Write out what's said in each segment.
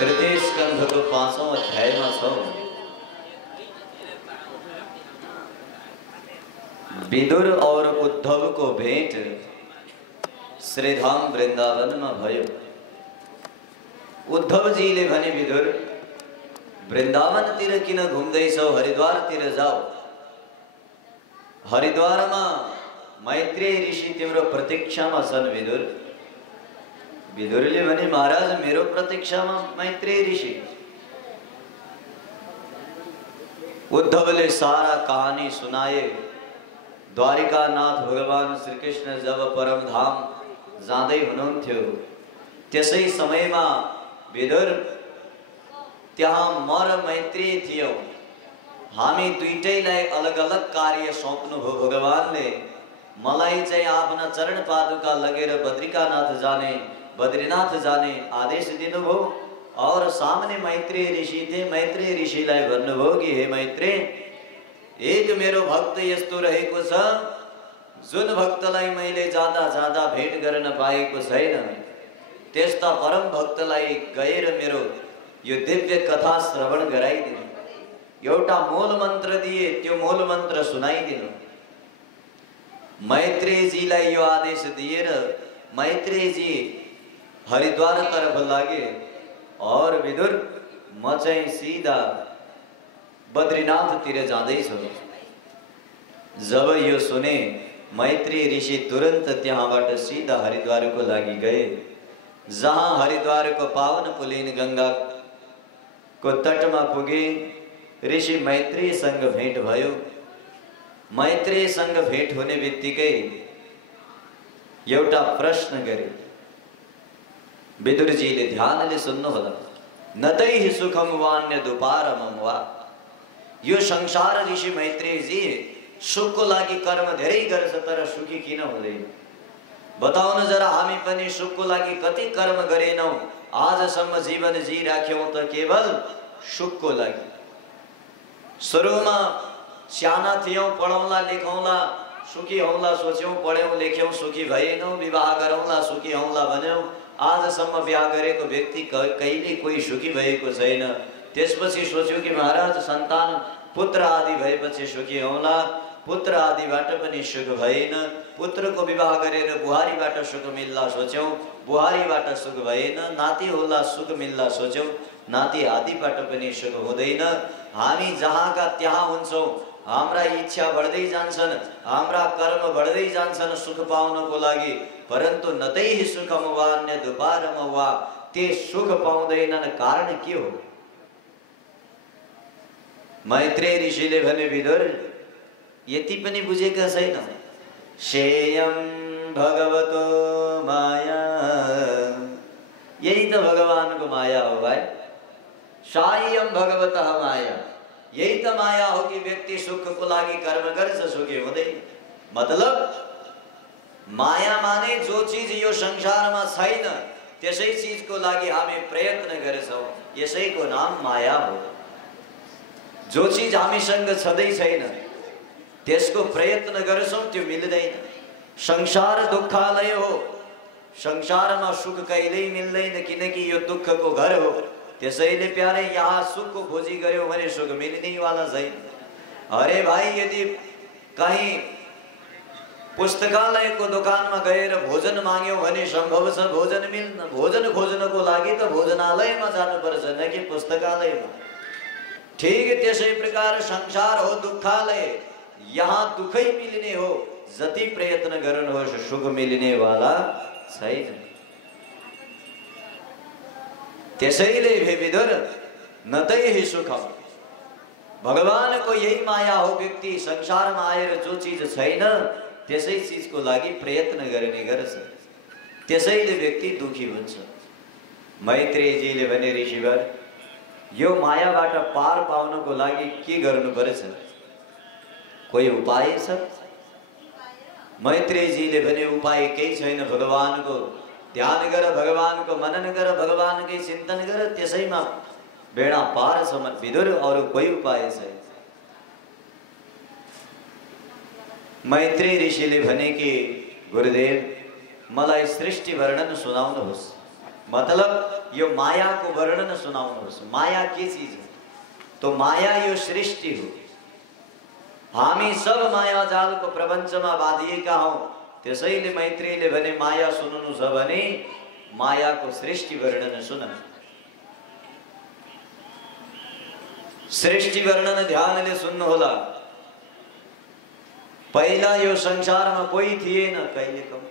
तृतीय स्कंध को 5वां अध्याय में छौ विदुर और उद्धव को भेंट श्रीधाम वृंदावन में भयो। उद्धव जी ले भने विदुर वृंदावन तिर किन घुम्दैछौ, हरिद्वार तिर जाओ। हरिद्वार में मैत्रेय ऋषि तिम्रो प्रतीक्षा में छन्। विदुरले भने महाराज मेरो प्रतीक्षा में मैत्रेय ऋषि। उद्धवले सारा कहानी सुनाए। द्वारिका नाथ भगवान श्री कृष्ण जब परम धाम जाँदै हुनुहुन्थ्यो त्यसै समयमा विदुर त्यहाँ म र मैत्रेय थियौं। हामी दुईटैलाई अलग अलग कार्य सौंप्नुभयो भगवानले। मलाई चाहिँ आफ्ना चरण पादुका लगेर बद्रीनाथ जाने आदेश दिनुभयो और सामने मैत्रेय ऋषि थे। मैत्रेय ऋषिलाई भन्नुभयो कि हे मैत्रेय, एक मेरो भक्त यस्तो रहेको छ जुन भक्तलाई मैले जाँदा जाँदा भेट गर्न पाएको छैन। त्यस्ता परम भक्तलाई गएर मेरो यो दिव्य कथा श्रवण गराइदिनु। एउटा मूल मन्त्र दिए, त्यो मूल मन्त्र सुनाइदिनु। मैत्रेय जीलाई यो आदेश दिएर मैत्रेय जी हरिद्वार तरफ लागे और विदुर म चाहिँ सीधा बद्रीनाथ तिर जाँदैछु। जब यो सुने मैत्रेय ऋषि तुरंत त्यहाँबाट सीधा हरिद्वार को लागि गए। जहाँ हरिद्वार को पावन पुलिन गंगा को तट में पुगे ऋषि मैत्रेय संग भेंट भयो। मैत्रेय संग भेंट होने बित्तिकै एउटा प्रश्न गरे। विदुर जी ले ध्यानले सुन्नुहोला। नतैहि सुखम वान्य दुपारमम वा। यो संसार ऋषि मैत्रेय जी सुख को लागि कर्म धेरै गर्छ तर सुखी किन हुँदैन? बताउन जरा, हामी पनि सुख को लागि कति कर्म गरेनौं? आजसम्म जीवन जी राख्यौं त केवल सुख को लागि। सुरुमा साना थियौं, पढौला लेखौला सुखी हौला सोच्यौं, पढ्यौं लेख्यौं सुखी भएनौं, विवाह गरौला सुखी हौला भन्यौं। आजसम्म बिहा गरेको व्यक्ति कहिले कोही सुखी भएको छैन। त्यसपछि सोच्यौं कि महाराज सन्तान पुत्र आदि भएपछि सुखी हौला। पुत्र आदिबाट पनि सुख भएन। पुत्रको विवाह गरेर बुहारीबाट सुख मिल्ला सोच्यौं, बुहारीबाट सुख भएन। नाति होला सुख मिल्ला सोच्यौं, नाति आदिबाट पनि सुख हुँदैन। हामी जहाँका त्यहाँ हुन्छौं। हाम्रा इच्छा बढ्दै जान्छन्, हाम्रा कर्म बढ्दै जान्छन् सुख पाउनको लागि। परन्तु नतैहि सुखम वान्य दुपारम वा। ते सुख पाउँदैनन्, कारण के हो? मैत्रेय ऋषिले भने विदुर यति पनि बुझेका छैनौ। शेयम भगवतो माया। यही त भगवानको माया हो भाइ। सायम भगवतः माया। यही त माया हो कि व्यक्ति सुख को लागि कर्म गर्छ, सुखी हुँदैन। मतलब माया माने जो चीज यो संसारमा छैन त्यसै चीज को लागि हामी प्रयत्न गर्छौं, यसैको नाम माया हो। जो चीज हामीसँग छँदै छैन त्यसको प्रयत्न गर्छौं, त्यो मिल्दैन। संसार दुःखालय हो। संसारमा सुख कहिल्यै मिल्दैन किनकि यो दुःखको घर हो। त्यसैले प्यारे यहाँ सुख को खोजी गर्यो भने सुख मिल्ने वाला छैन। अरे भाई, यदि कहीं पुस्तकालय को दुकान में गएर भोजन माग्यौं भने संभव छ भोजन मिल्न। भोजन खोज्नको लागि त भोजनालयमा जानुपर्छ, न कि पुस्तकालयमा। ठीक त्यसै प्रकार संसार हो दुःखालय। यहाँ दुखै मिल्ने हो। जति प्रयत्न गर्नुहोस् सुख मिल्ने वाला छैन। त्यसैले हे विदुर नतैहि सुखम। भगवान को यही माया हो। व्यक्ति संसार में आएर जो चीज छैन त्यसै चीज को लागि प्रयत्न गर्ने गर्छ, त्यसैले व्यक्ति दुखी हुन्छ। मैत्रेय जीले भने ऋषिवर यो मायाबाट पार पाउनको लागि के गर्नुपर्छ? कोही उपाय छ? मैत्रेय जीले भने उपाय केही छैन। भगवान को ध्यान गर, भगवान को मनन गर, भगवान के चिंतन गर, त्यसैमा बेडा पार छ विदुर। अरु कोही उपाय छैन। मैत्रेय ऋषिले भने कि गुरुदेव मलाई सृष्टि वर्णन सुनाउनुहोस्। मतलब यो माया को वर्णन सुनाउनुहोस्। माया के चीज हो? तो माया यो सृष्टि हो। हामी सब माया जालको प्रपञ्चमा बाधिएका हौं। त्यसैले मैत्रेयले भने माया सुन्नु छ भने मायाको सृष्टि वर्णन सुन। सृष्टि वर्णन ध्यानले सुन्नु होला। पहिला यो संसारमा कोही थिएन, कहिले कम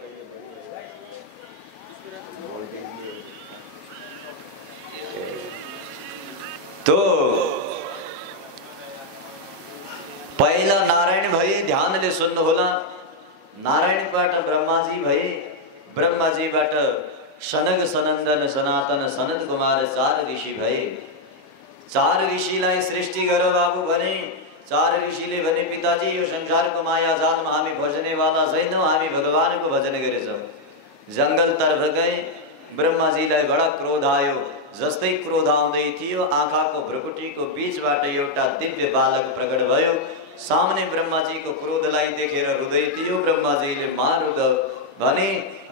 तो पहिला नारायण भए, ध्यानले सुन्नु होला। नारायणबाट ब्रह्माजी भए, ब्रह्माजीबाट सनग सनन्दन सनातन सनत कुमार 4 ऋषि भए। 4 ऋषिलाई सृष्टि गर बाबु भने। 4 ऋषिले भने पिताजी यो संसारको माया जालमा हामी भजनेवाला छैनौं, हामी भगवानको भजन गरेछौं। जंगल तर्फ गए। ब्रह्माजीलाई बडा क्रोध आयो। जस्तै क्रोध आउँदै थियो, आँखाको भ्रुकुटीको बीचबाट एउटा दिव्य बालक प्रकट भयो। सामने ब्रह्माजीको क्रोधलाई देखेर रुदै थियो। ब्रह्माजीले मारुद भने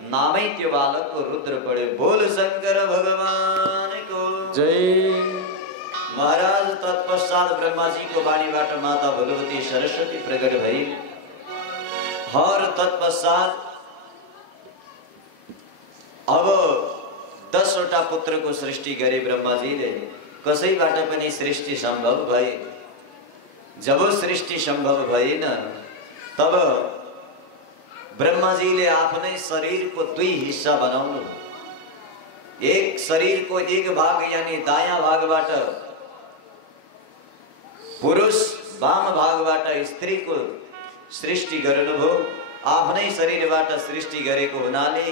नामै त्यो बालकको रुद्र पढ्यो। बोल शंकर भगवानको जय। महाराज तत्पश्चात ब्रह्माजीको वाणीबाट माता भगवती सरस्वती प्रकट भई। और तत्पश्चात अब 10 वटा पुत्रको सृष्टि गरे ब्रह्माजीले। कसैबाट पनि सृष्टि सम्भव भए। जब सृष्टि सम्भव भएन तब ब्रह्माजीले आफ्नै शरीरको 2 हिस्सा बनाउनु। एक शरीरको एक भाग यानी दायाँ भागबाट पुरुष, वाम भागबाट स्त्रीको सृष्टि गर्नुभयो। आफ्नै शरीरबाट सृष्टि गरेको हुनाले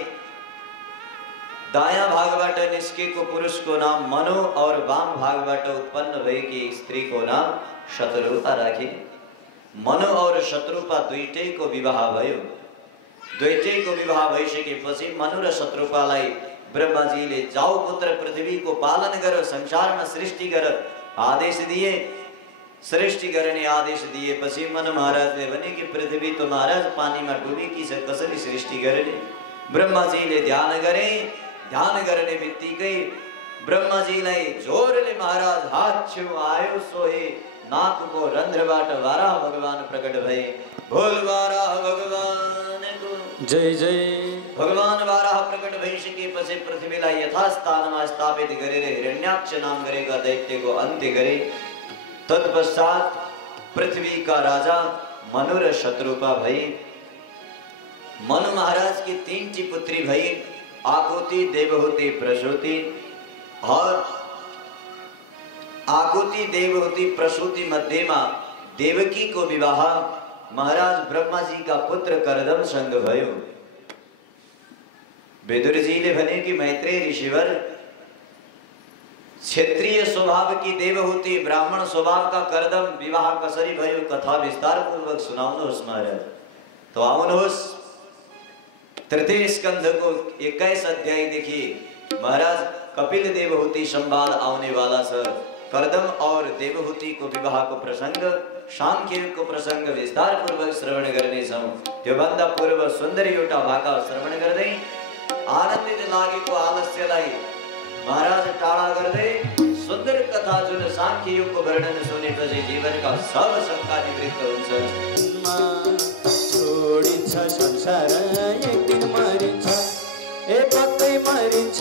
दायाँ भागबाट निस्केको पुरुषको नाम मनु और वाम भागबाट उत्पन्न भएकी स्त्रीको नाम शतरूपा राखे। मनु और शतरूपा दुईटैको विवाह भयो। दुईटैको विवाह भइसकेपछि मनु र शतरूपालाई ब्रह्माजीले जाऊ पुत्र पृथ्वीको पालन गर, संसारमा सृष्टि गर आदेश दिए। सृष्टि गर्ने आदेश दिएपछि मनु महाराजले भने कि पृथ्वी तो महाराज पानीमा डुबेकी छ, कसरी सृष्टि गर्ने? ब्रह्माजीले ध्यान गरे। ध्यान गर्ने बित्तिकै ब्रह्माजीलाई जोरले महाराज हात छेउ आयो। सोहे नाकको रन्ध्रबाट वाराह भगवान प्रकट भए। बोल वाराह भगवानको जय जय। भगवान वाराह प्रकट भइसकेपछि पृथ्वीलाई यथास्थानमा स्थापित गरेर हिरण्याक्ष नाम गरेका दैत्यको अन्त्य गरे। तत्पश्चात पृथ्वी का राजा मनु र शतरूपा भई। मनु महाराज की 3 पुत्री भई, आकुति, देवहूति, प्रसूति। और आकुति, देवहूति, प्रसूति मध्येमा देवकी को विवाह महाराज ब्रह्मा जी का पुत्र करदम संग भयो। विदुर जी ने भने कि मैत्रेय ऋषिवर, क्षेत्रीय स्वभाव की देवहूति, ब्राह्मण स्वभाव का करदम विवाह कसरी भयो, कथा विस्तार पूर्वक सुनाउनुहोस् महाराज। तो आउनुहोस्, तृतीय स्कंध को 21 अध्याय देखिए। महाराज कपिल देवहूति संवाद आउने वाला छ। करदम और देवहूति को विवाह को प्रसंग, सांख्य को प्रसंग विस्तार पूर्वक श्रवण गर्ने छौं। त्यो भन्दा पूर्व सुन्दर एउटा भाका श्रवण गर्दै आनन्दित लागेको आलस्यलाई महाराज टाढा गर्दै सुन्दर कथा जुन सांख्य योगको वर्णन सुनेपछि जीवनका सब शंका निवृत्त हुन्छ। छोडिन्छ संसार एक दिन मरिन्छ, ए पक्कै मरिन्छ।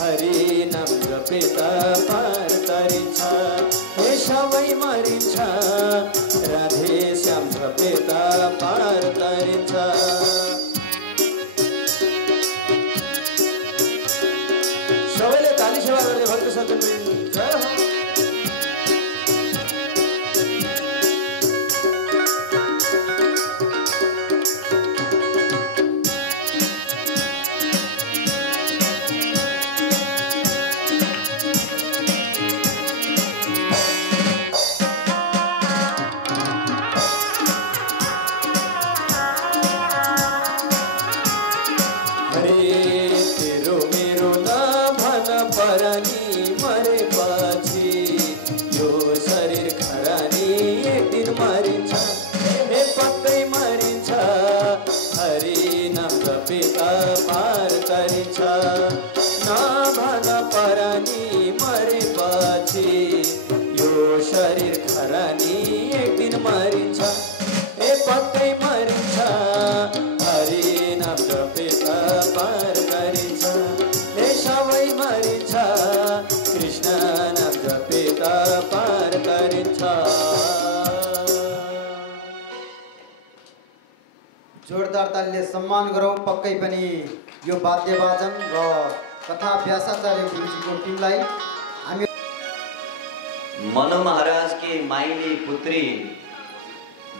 हरि नाम जपेता पार तरिन्छ, ए सबै मरिन्छ। राधे श्याम जपेता पार तरिन्छ। सबैले ताली सेवा गर्दै भक्त सज्जन जय हो। परनी मरे शरीर खरानी एक दिन मरिन्छ, ए पक्कै मरिन्छ। हरि नाम जपेता पार गरिन्छ, ए सबै मरिन्छ। कृष्ण नाम जपेता पार गरिन्छ। जोरदार तालीले सम्मान गरौँ पक्कै पनि यो वाद्यवादन र कथा व्यासाचार्य गुरुजीको टिमलाई। हामी मनु महाराज की माइली पुत्री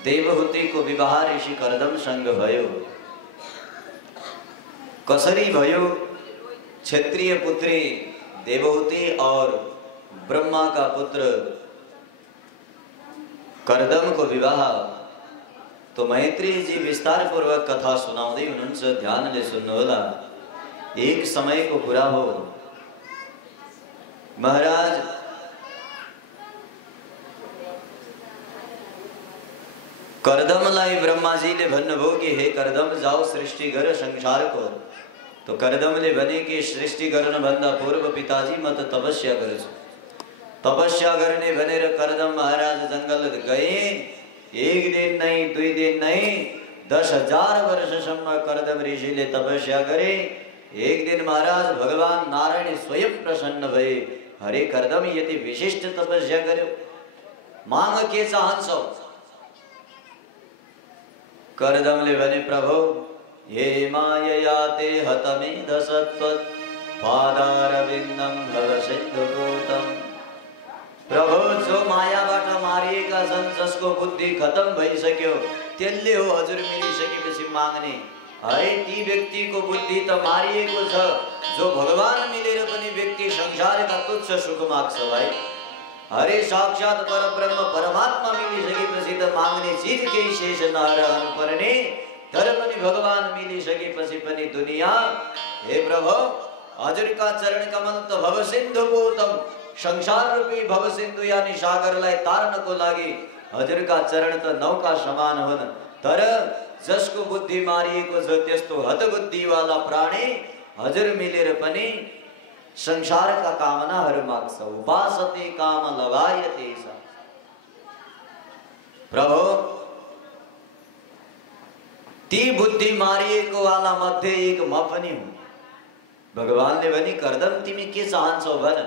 देवहूति को विवाह ऋषि कर्दमसँग भयो। कसरी भयो? क्षत्रिय पुत्री देवहूति और ब्रह्मा का पुत्र कर्दम को विवाह। तो मैत्री जी विस्तार पूर्वक कथा सुनाउँदै हुनुहुन्छ, ध्यानले सुन्नुहोला। एक समय को कुरा हो, महाराज कर्दमलाई ब्रह्माजीले भन्नुभयो कि हे कर्दम जाओ सृष्टि गर संसार को। तो कर्दमले भने कि सृष्टि गर्नुभन्दा पूर्व पिताजी म त तपस्या गर्छु। तपस्या गर्ने भनेर कर्दम महाराज जंगल गए। एक दिन नहीं, दुई दिन नहीं, 10,000 वर्षसम्म कर्दम ऋषिले तपस्या गरे। एक दिन महाराज भगवान नारायण स्वयं प्रसन्न भए। हरे कर्दम यति विशिष्ट तपस्या गर्यो, माग के चाहन्छौ? कर्दमले भने प्रभु हे मायया ते हतमेधसत्वत् पादारविन्दं भव सिन्धुभूतम्। प्रभु जो मायाबाट मारिएका छन्, जसको बुद्धि खत्म भइसक्यो, त्यसले हो हजुर मिलिसकेपछि माग्ने। हरे ती व्यक्तिको बुद्धि त मारिएको छ, जो भगवान मिलेर पनि व्यक्ति संसारका तुच्छ सुख माग्छ। भाइ हरे साक्षात परब्रह्म परमात्मा मिलिसकेपछि त माग्ने चीज केही शेष नरहनु पर्ने। तर पनि भगवान मिलिसकेपछि पनि दुनिया, हे प्रभु हजुरका चरण कमल त भव सिन्धु गौतम, संसार रूपी भव सिन्धु यानी सागरलाई तार्नको लागि हजुरका चरण त नौका समान हुन्। तर जसको बुद्धि मारिएको छ त्यस्तो हतबुद्धिवाला प्राणी हजुर मिलेर पनि संसारका कामनाहरू माग्छ। उपासते काम लभायते स। प्रभु ती बुद्धि मारिएको वाला मध्ये एक म पनि हुँ। भगवानले भने कर्दम तिमी के चाहन्छौ भन।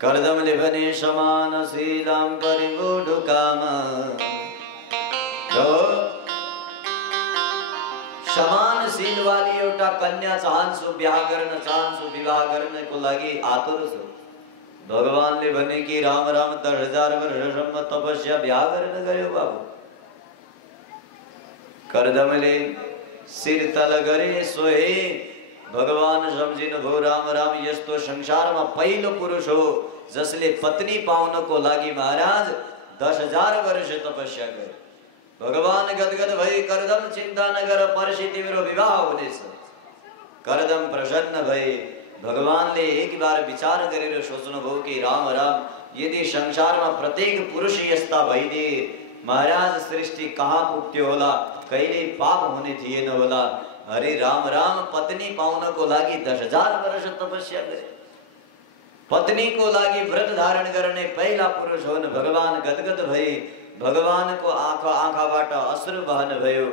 कर्दमले भने समानशीलां परिमूढकाम। समानशील वाली एउटा कन्या चाहन्छु, बिहा गर्न चाहन्छु, विवाह गर्नको लागि आतुर छु। भगवानले भने कि राम राम 10,000 वर्षसम्म तपस्या बिहा गर्न गयो बाबु। कर्दमले शिर तल गरे सोहे। भगवान सम्झिनु भयो राम राम यस्तो संसारमा पहिलो पुरुष हो जसले पत्नी पाउनको लागि महाराज 10,000 वर्ष तपस्या गरे। भगवान गदगद भई कर्दम चिंता नगर पर्सि तिम्रो विवाह हुनेछ। कर्दम प्रसन्न भए। भगवानले एक बार विचार गरेर सोच्नु भयो कि राम राम यदि संसारमा प्रत्येक पुरुष यस्ता भइदिए महाराज सृष्टि कहाँ पुग्थ्यो होला, कहिले पाप हुने थिएन होला। हरे राम राम पत्नी पाउनको लागि 10,000 वर्ष तपस्या गरे। पत्नी को लागि व्रत धारण गर्ने पहिला पुरुष हुन्। भगवान गदगद भए। भगवान को आँखाबाट अश्रु बहन भयो।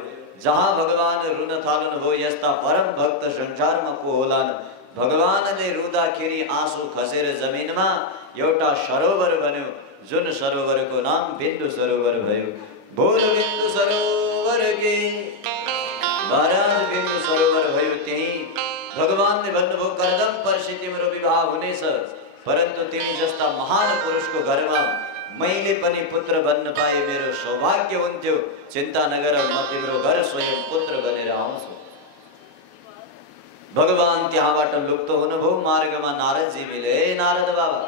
जहाँ भगवान रुन थाल्नु भयो यस्ता परम भक्त संसारमा को होलान्। भगवानले रुँदाखेरि आँसु खसेर जमिनमा एउटा सरोवर बन्यो, जुन सरोवरको नाम बिन्दु सरोवर भयो। बोल बिन्दु सरोवर के महाराज बिन्दु सरोवर भयो। त्यही भगवानले भन्नुभयो कर्दम पर्सि तिम्रो विवाह हुनेछ, परन्तु तिमी जस्ता महान पुरुषको घरमा मैले पनि पुत्र बन्न पाए मेरो सौभाग्य हुन्थ्यो। चिन्ता नगर म तिम्रो घर स्वयं पुत्र बनेर आउँछु। भगवान त्यहाँबाट लुप्त हुनुभयो। मार्गमा नारदजी मिले। नारद बाबा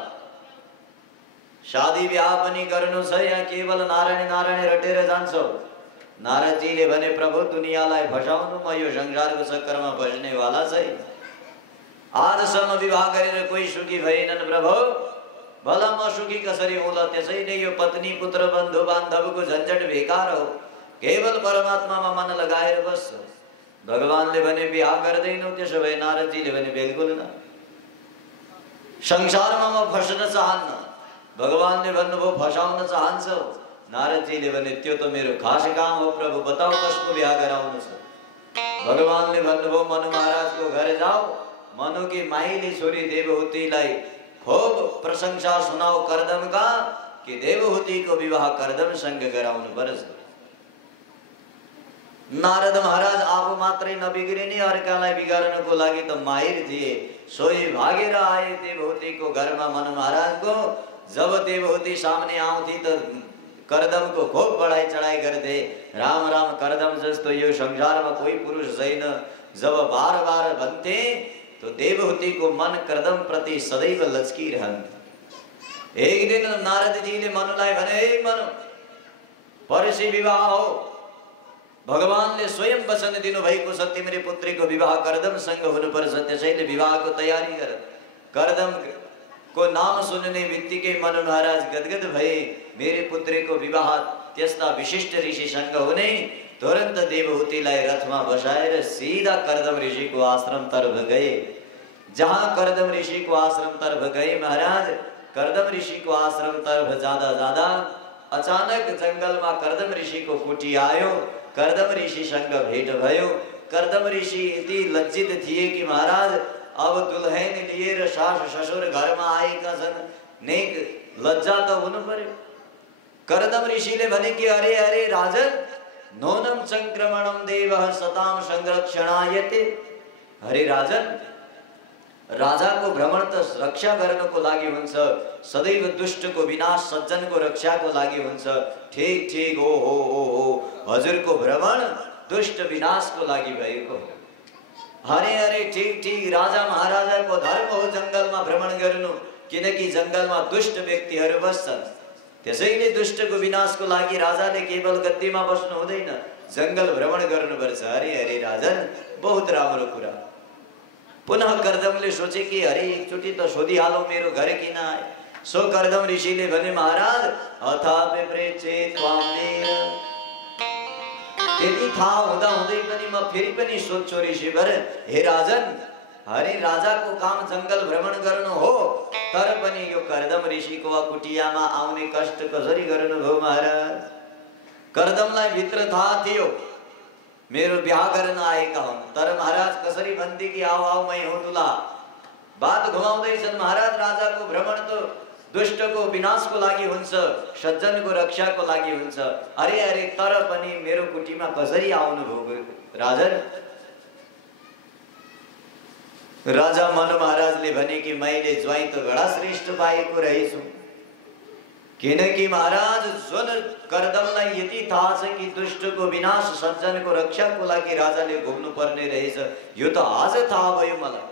शादी ब्याह पनि गर्नु छ या केवल नारायण नारायण रटेर जान्छौ? नारदजीले भने प्रभु दुनियाँलाई फसाउनु म यो संसारको चक्करमा फस्नेवाला छैन। आजसम्म विवाह गरेर कोही सुखी भएनन् प्रभु। भला म सुखी कसरी होला? त्यसैले यो पत्नी पुत्र बन्धु बान्धवको झन्झट बेकार हो। केवल परमात्मामा मन लगाएर बस्छ। भगवानले भने बिहा गर्दैनौ? त्यसो भए नारदजीले भने बिल्कुल न। संसारमा म फस्न चाहन्न। भगवानले भन्नुभयो फसाउन चाहन्छौ? नारदजीले भने त्यो त मेरो खास काम हो प्रभु, बताऊ कसको बिहा गराउनु छ? भगवानले भन्नुभयो मनु महाराजको घर जाऊ, मनुकी माइली छोरी देवहूतिलाई खूब प्रशंसा सुनाऊ कर्दमका कि देवहूतिको विवाह कर्दमसँग गराउनु पर्छ। नारद महाराज आफू मात्रै नबिग्रिने अर्कालाई बिगार्नको लागि त माहिर थिए। सोही भागेर आए देवहूतिको घरमा मनु महाराजको। जब देवहूति सामने आउँथे त कर्दमको खूब बढाई चढाई गर्थे। राम राम कर्दम जस्तो यो संसारमा कोही पुरुष छैन जब बार बार भन्थे तो देवहूतिको मन कर्दम प्रति सदैव लचकिरहन्थ्यो। एक दिन नारदजीले मनुलाई भने, हे मनु, पर्सि विवाह हो, भगवानले स्वयं वचन दिनुभएको छ तिम्रो पुत्रीको विवाह कर्दमसँग हुनुपर्छ, त्यसैले विवाहको तयारी गर। कर्दमको नाम सुन्ने बित्तिकै मनु महाराज गदगद भए। मेरे पुत्रीको विवाह त्यस्ता विशिष्ट ऋषिसँग हुने। तुरंत देवहूतिलाई रथमा बसाएर सीधा कर्दम ऋषिको आश्रम तर्फ गए। जहाँ कर्दम ऋषिको आश्रम तर्फ गए महाराज, कर्दम ऋषिको आश्रम तर्फ जाँदा जाँदा अचानक जंगलमा कर्दम ऋषिको कुटी आयो। कर्दम ऋषिसँग भेट भयो। कर्दम ऋषि यति लज्जित थिए कि महाराज अब दुल्हन लिएर सास ससुर घरमा आएका छन्, नेक लज्जा त हुनु पर्यो। कर्दम ऋषिले भने कि अरे अरे राजन, नौनम संक्रमणम देवः सताम संरक्षणायते। अरे राजन, राजाको भ्रमण त रक्षा गर्नको लागि हुन्छ, सदैव दुष्टको विनाश सज्जनको रक्षाको लागि हुन्छ। ठीक ठीक, ओ हो, हजुरको भ्रमण दुष्ट विनाशको लागि भएको। अरे अरे ठीक ठीक, राजा महाराजाको धर्म हो जंगलमा भ्रमण गर्नु, किनकि जंगलमा दुष्ट व्यक्तिहरू बस्छन्। त्यसैले दुष्टको विनाशको लागि राजाले केवल गद्दीमा बस्नु हुँदैन, जंगल भ्रमण गर्नुपर्छ। अरे अरे राजन, बहुत राम्रो कुरा। पुनः कर्दमले सोचे कि अरे एकचोटि त सोधिहालौं मेरो घर किन आए। सो कर्दम ऋषिले भने, महाराज अथापि प्रेचे त्वामेर, त्यति थाहा हुँदा हुँदै पनि म फेरि पनि सोध्छु ऋषिवर, हे राजन, अरे राजाको काम जंगल भ्रमण गर्नु हो, तर पनि यो कर्दम ऋषिको कुटियामा आउने कष्ट कसरी गर्नुभयो महाराज? कर्दमलाई भित्र थाहा थियो मेरो बिहा गर्न आएका हुन्, तर महाराज कसरी भन्थे कि आओ आओ मै हुँ दुला। बात घुमाउँदैछन् महाराज, राजाको भ्रमण त दुष्टको विनाशको लागि हुन्छ, सज्जनको रक्षाको लागि हुन्छ। अरे अरे, तर पनि मेरो कुटीमा कसरी आउनुभयो राजन? राजा मनु महाराजले भने कि मैले ज्वाइँ त बडा श्रेष्ठ पाएको रहेछु, किनकि महाराज जुन कर्दमलाई यति थाहा छ कि दुष्टको विनाश सज्जनको रक्षाको लागि राजाले घुम्नु पर्ने रहेछ, यो त आज थाहा भयो मलाई।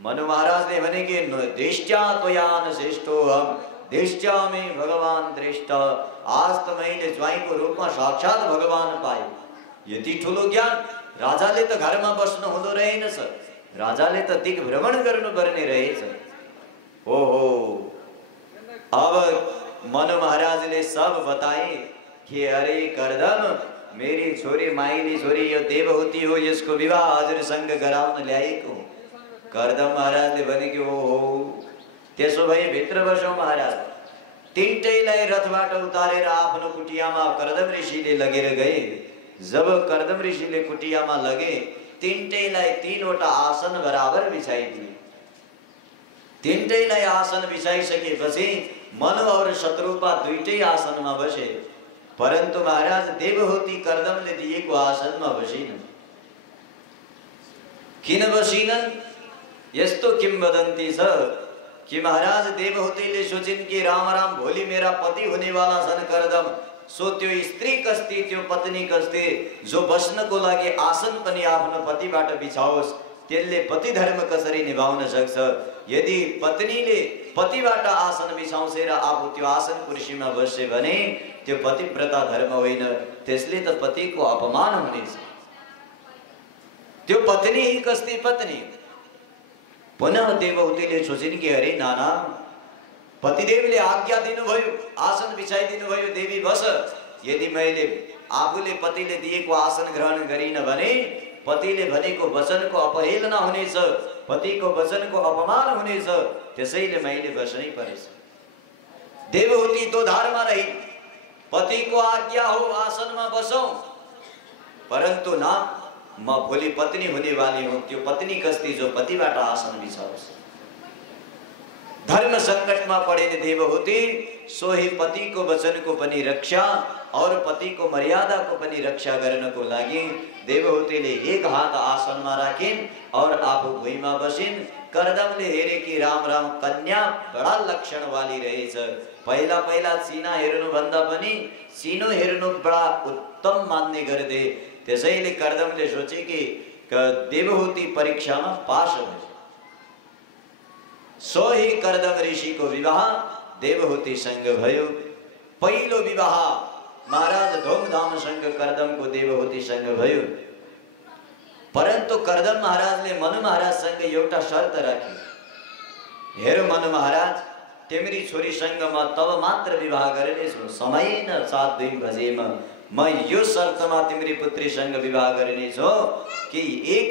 मनु महाराजले भने कि दृष्ट्या त्वयान श्रेष्ठोहम दृष्ट्यामि भगवान दृष्ट, आज त मैले ज्वाइँको रूपमा साक्षात भगवान पाए। यति ठुलो ज्ञान, राजाले त घरमा बस्नु हुँदो रहेनछ, राजाले त दिग भ्रमण गर्नुपर्ने रहेछ। ओहो, अब मनु महाराजले सब बताए कि अरे कर्दम, मेरी छोरी माइली छोरी यो देवहूति हो, यसको विवाह हजुरसँग गराउन ल्याएको। कर्दम महाराजले भने कि ओहो, त्यसो भए भित्र बसौँ महाराज। तीनटैलाई रथबाट उतारेर आफ्नो कुटियामा कर्दम ऋषिले लगेर गए। जब कर्दम ऋषिले कुटियामा लगे, तीनटैलाई तीनवटा आसन बराबर बिछाइदिए। तीनटैलाई आसन बिछाइसकेपछि मनु और शत्रुपा दुईटै आसनमा बसे, परन्तु महाराज देवहूति कर्दमले दिएको आसनमा बसिनन्। किन बसिनन्? यस्तो किंवदन्ती छ कि महाराज देवहूतिले सोचिन् कि राम राम, भोलि मेरा पति हुनेवाला छन् कर्दम, सो त्यो स्त्री कस्ती, त्यो पत्नी कस्ती जो बस्नको लागि आसन पनि आफ्नो पतिबाट बिछाओस्, त्यसले पति धर्म कसरी निभाउन सक्छ? यदि पत्नीले पतिबाट आसन बिछाउँछे र आफू त्यो आसन कुर्सीमा बस्छे भने त्यो पतिव्रता धर्म होइन, त्यसले त पतिको अपमान हुनेछ। त्यो पत्नी ही कस्ती पत्नी। पुनः देवहूतिले सोचिन् कि अरे नाना, पतिदेवले आज्ञा दिनुभयो, आसन बिछाइदिनु भयो, देवी बस। यदि मैले आफूले पतिले दिएको आसन ग्रहण गरिन भने पतिले भनेको वचनको अपहेलना हुनेछ, पतिको वचनको अपमान हुनेछ, त्यसैले मैले बस्नै पर्छ। देवहूति तो धारमा रही, पति को आज्ञा हो आसन में बसो, परंतु ना म भोलि पत्नी हुने वाली हूं, त्यो पत्नी कस्ती जो पतिबाट आसन बिछाओस्। धर्म संकट में पड़े देवहूति सोही पति को वचन को पनि रक्षा और पति को मर्यादा को पनि रक्षा गर्नको लागि देवहूतिले एक हात आसन में राखिन् और आफू भुइँमा बसिन्। कर्दमले हेरे कि राम राम कन्या बडा लक्षण वाली रहेछ। पहिला पहिला सिना हेर्नु भन्दा पनि सिनो हेर्नु बडा उत्तम मान्ने गर्थे। त्यसैले कर्दमले सोचे कि देवहूति परीक्षामा पास भयो। सोही कर्दम ऋषि को विवाह देवहूति संग भयो। पहिलो विवाह महाराज धूमधामसँग कर्दम को देवहूति संग भयो। परंतु कर्दम महाराजले मनु महाराजसँग एउटा शर्त राखे। हेर मनु महाराज, तिम्री छोरीसँग म तब मात्र विवाह गर्नेछु, समय न 7-2 बजेमा म यो शर्तमा तिम्री पुत्रीसँग विवाह गर्नेछु कि एक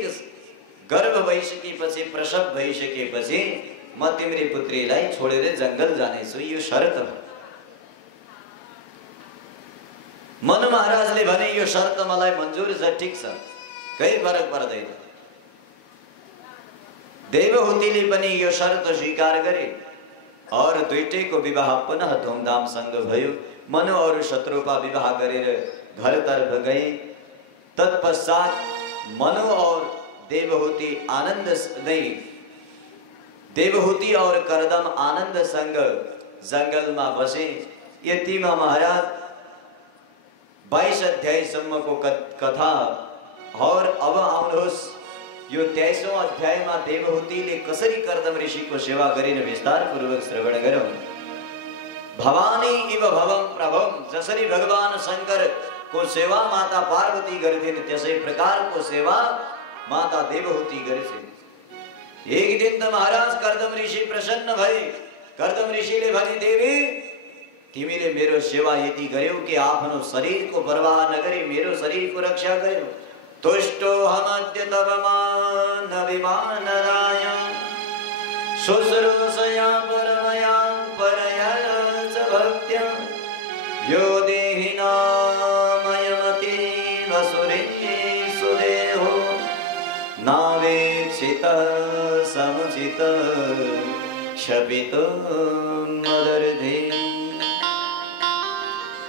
गर्भ भइसकेपछि प्रसव भइसकेपछि म तिम्री पुत्रीलाई छोडेर जंगल जानेछु, यो शर्त हो। मनु महाराजले भने यो शर्त मलाई मन्जुर छ, ठीक छ, कहीं फरक पर्दैन। देवहूतिले पनि यो शर्त स्वीकार गरे और दुईटैको विवाह पुनः धूमधामसँग भयो। मनु और शत्रुपा विवाह गरेर घरतर्फ गए। तत्पश्चात मनु और देवहूति आनंद नहीं, देवहूति और कर्दम आनंद संग जंगल में बसे। यतिमा महाराज 22 अध्यायसम्म को कथा और अब आउनुहोस् यो 23औं अध्यायमा देवहूतिले कसरी कर्दम ऋषि को सेवा गरिन विस्तार पूर्वक श्रवण गरौं। भवानी इव भवम प्रभम, जसरी भगवान शंकर को सेवा माता पार्वती गर्थिन् त्यसै प्रकार को सेवा माता देवहूति गर्छिन्। एक दिन त महाराज कर्दम ऋषि प्रसन्न भए। कर्दम ऋषिले भने, देवी तिमीले मेरो सेवा यति गर्यौ कि आफ्नो शरीर को परवाह नगरी मेरो शरीर को रक्षा गर्यौ। तुष्टो हमद्य तव मान विमानराय शुश्रूषया परमया परया च भक्त्या यो देहिना मयमति वसुरे सुदेहो नावेक्षित समुचित क्षपित मदर्धे।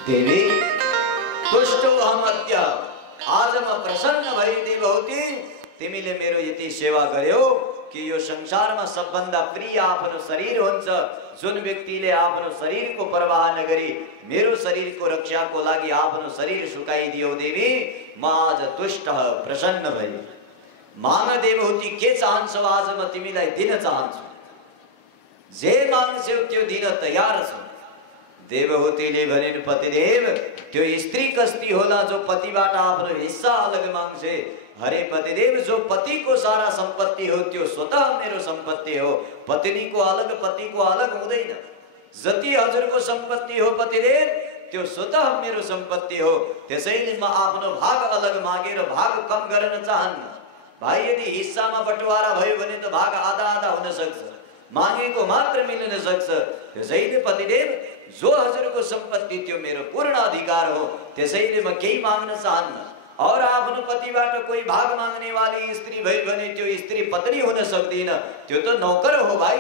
देवी तुष्टो हमद्य, आज म प्रसन्न भई देवहूति तिमीले मेरो यति सेवा गर्यौ कि यो संसारमा सबभन्दा प्रिय आफ्नो शरीर हुन्छ। जुन व्यक्तिले आफ्नो शरीर को परवाह नगरी मेरो शरीर को रक्षा को लागि आफ्नो शरीर सुकाइदियो देवी, म आज तुष्ट प्रसन्न भई। माग देवहूति के चाहन्छौ, आज म तिमीलाई दिन चाहन्छु, जे माग्छौ त्यो दिन तयार छु। देवहूतिले भनिन्, पतिदेव त्यो स्त्री कस्ती होला जो पतिबाट आफ्नो हिस्सा अलग माग्छे। हरे पतिदेव, जो पति को सारा संपत्ति हो त्यो स्वतः मेरो संपत्ति हो, पत्नी को अलग पति को अलग हुँदैन। जति हजुर को संपत्ति हो पतिदेव त्यो स्वतः मेरो संपत्ति हो। त्यसैले म आफ्नो भाग अलग मागेर भाग कम गर्न चाहन्न। भाइ, यदि हिस्सामा बटवारा भयो भने त भाग आधा आधा हुन सक्छ, मागेको मात्र मिल्न सक्छ। त्यसैले पतिदेव जो हजुर को संपत्ति त्यो मेरो पूर्ण अधिकार हो, त्यसैले म केही माग्न चाहन्न। और आफ्नो पतिबाट कोही भाग माग्ने वाली स्त्री भई भने त्यो स्त्री पत्नी हुन सक्दैन, त्यो त नौकर हो। भाइ,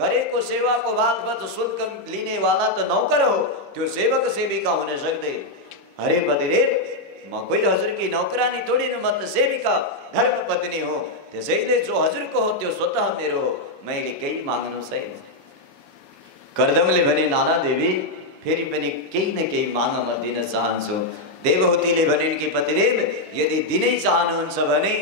गरेको सेवा को बापत शुल्क लिने वाला त नौकर हो, त्यो सेवक सेविका हुन सक्दैन। हरे पतिदेव, म कोही हजुर की नौकरानी थोड़ी न, म त सेविका धर्म पत्नी हो। त्यसैले जो हजुर को हो त्यो स्वतः मेरो हो, मैले केही माग्नु छैन। कर्दमले भने, नाना देवी फेरि पनि केही न केही माग म दिन चाहन्छु। देवहूतिले भनिन् कि पतिदेव यदि दिनै चाहनुहुन्छ भने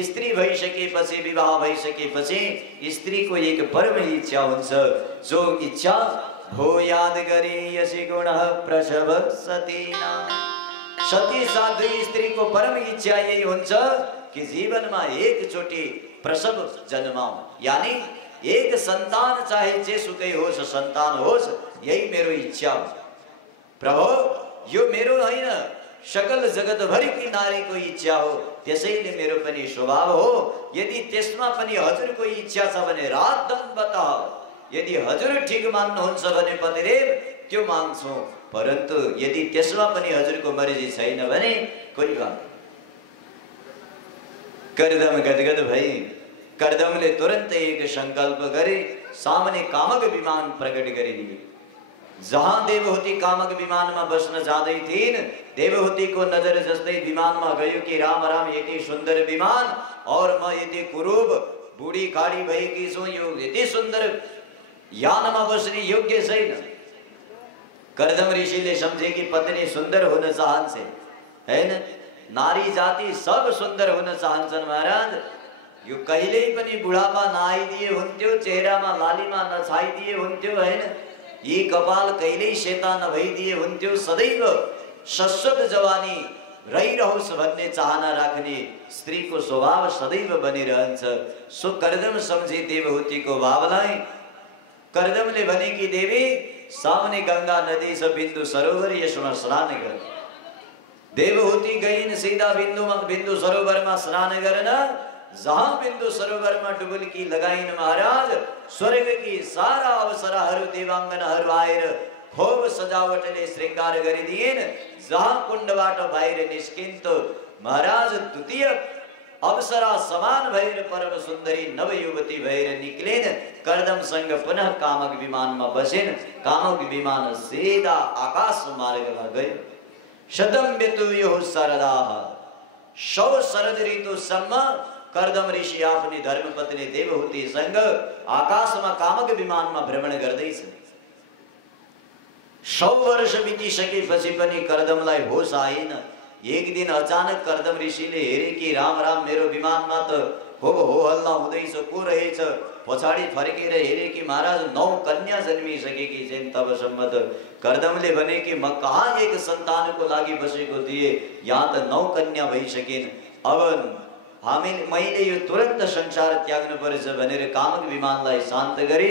स्त्री भइसकेपछि, विवाह भइसकेपछि स्त्री को एक परम इच्छा हुन्छ, जो इच्छा हो याद गरे यसी गुण प्रसव सतीना। सती साध्वी स्त्री को परम इच्छा यही हुन्छ कि जीवन में एकचोटि प्रसव जन्माऊ, यानी एक संतान, चाहे जेसुकै होस् संतान होस्, यही मेरो इच्छा हो। प्रभु, यो मेरो हैन, सकल जगत भरि की नारी को इच्छा हो, त्यसैले मेरो पनि स्वभाव हो। यदि त्यसमा पनि हजुर को इच्छा छ भने रात दिन बताओ। यदि हजुर ठीक मान्नुहुन्छ भने पतिदेव त्यो माग्छौं, परन्तु यदि त्यसमा पनि हजुरको मर्जी छैन भने कोही बात। करदम गदगद भई करदमले तुरंत एक संकल्प गरे, सामने कामक विमान प्रकट गरिदिए। जहाँ देवहूति कामक विमान में बस्न जाँदै थिइन्, देवहूति को नजर जस्तै विमान में गयो कि राम राम यति सुंदर विमान और म यति कुरूप बुढी काडी भएकी छु, यो यति सुंदर यान में बस्ने योग्य छैन। करदम ऋषिले सम्झे कि पत्नी सुंदर हुन चाहन्छे, हैन? नारी जाति सब सुंदर हुन चाहन्छन् महाराज। यो कहिल्यै पनि बुढापा नआइदिए हुन्थ्यो, चेहरामा लालीमा नछाइदिए हुन्थ्यो, हैन? यी कपाल कहिल्यै सेता नभइदिए हुन्थ्यो। सदैव शाश्वत जवानी रहिरहोस् भन्ने चाहना राख्ने स्त्रीको स्वभाव सदैव बनिरहन्छ। सो करदम सम्झे देवहूतिको भावलाई। करदमले भने कि देवी, सामने गंगा नदी छ, बिन्दु सरोवर, यसमा स्नान गर। देवहूति गइन् सीधा बिन्दु सरोवरमा स्नान गर्न। जहाँ बिन्दु सरोवरमा डुबुल्की लगाइन महाराज, स्वर्ग की सारा अवसराहरू देवांगनाहरू आएर खूब सजावटले श्रृंगार गरिदिएन। जहाँ कुण्डबाट बाहिर निस्किन्थ्यो महाराज, द्वितीय अवसरा समान भएर परम सुन्दरी नवयुवती भएर निक्लिन्। करदमसँग पुनः कामक विमानमा बसिन्। कामक विमान सीधा आकाश मार्गमा गयो। शतम व्यतुयो शरदाः, 100 शरद ऋतुसम्म करदम ऋषि आफ्नी धर्मपत्नी देवहूतिसँग आकाशमा कामक विमानमा भ्रमण गर्दैछ। 100 वर्ष बितिसकेपछि पनि करदमलाई होश आएन। एक दिन अचानक करदम ऋषिले हेरे कि राम राम, मेरो विमानमा त खूब हो हल्ला हुँदैछ, को रहेछ? पछाडि फर्केर हेरे कि महाराज 9 कन्या जन्मिसकेकी छिन्। तबसम्म त करदमले भने कि म कहाँ एक सन्तानको लागि बसेको थिएँ, यहाँ त 9 कन्या भइसकिन्। अब मैले यो तुरंत संसार त्याग्नु पर्छ भनेर कामक विमानलाई शान्त गरे।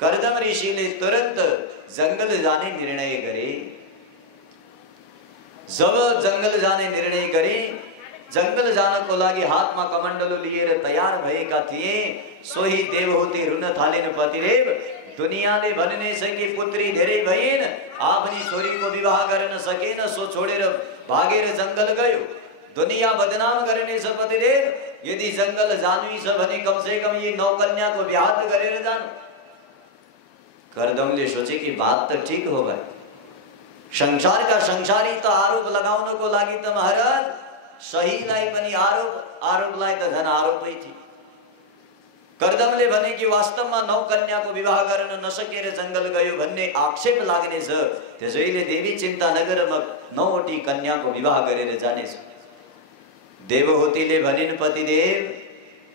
करदम ऋषिले तुरंत जंगल जाने निर्णय गरे। जब जंगल जाने निर्णय गरे, जंगल जानको लागि हातमा कमण्डलो लिएर तयार भएका थिए। सोही देवहूति रुन थालिन्, पतिदेव, दुनियाँले भन्ने छ कि पुत्री धेरै भइन्, आफ्नी छोरीको विवाह गर्न सकेन, सो छोडेर भागेर जंगल गयो। दुनिया बदनाम गर्ने छ पतिदेव, यदि जंगल जानु छ भने कम से कम यी 9 कन्याको विवाह गरेर जानु। करदमले सोचे कि बात त ठीक हो भाइ, संसारका संसारी त आरोप लगाउनको लागि त महाराज सहीलाई पनि आरोप, आरोपलाई त झन् आरोपै थियो। करदमले भने कि वास्तवमा 9 कन्याको विवाह गर्न नसकेर जंगल गयो भन्ने आक्षेप लाग्ने छ, त्यसैले देवी चिन्ता नगर, म 9 वटी कन्याको विवाह गरेर जानेछु। देवहूतिले भनिन्, पतिदेव,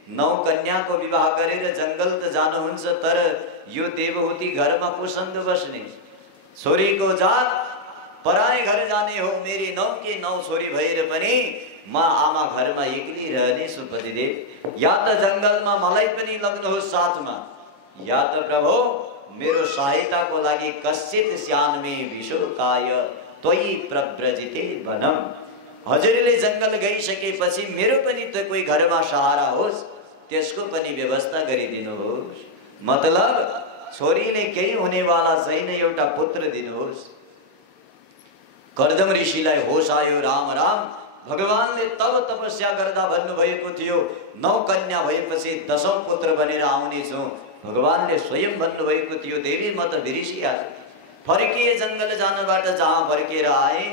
9 कन्याको विवाह गरेर जंगल त जानुहुन्छ, तर यो देवहूति घरमा कुसन्द बस्ने, छोरीको जात पराए घर जाने हो। मेरी 9 की 9 छोरी भएर पनि म आमा घरमा एक्लै रहने छु पतिदेव। या त जंगलमा मलाई पनि लग्नुहोस् साथमा, या त प्रभु मेरो सहायताको लागि कश्चित स्यान्मे विशोकाय त्वयि प्रव्रजिते वनम। हजुरले जंगल गइसकेपछि मेरो पनि त कोही घरमा सहारा होस्, त्यसको पनि व्यवस्था गरिदिनुहोस्। मतलब छोरीले केही हुनेवाला छैन, एउटा पुत्र दिनुहोस्। करदम ऋषिलाई होश आयो। राम राम, भगवानले तब तपस्या गर्दा भन्नुभएको थियो 9 कन्या भएपछि 10औं पुत्र बनेर आउने छु। भगवानले स्वयं भन्नुभएको थियो, देवी म त बिर्सिहालेँ। फर्किए जंगल जानबाट, जहाँ फर्केर आए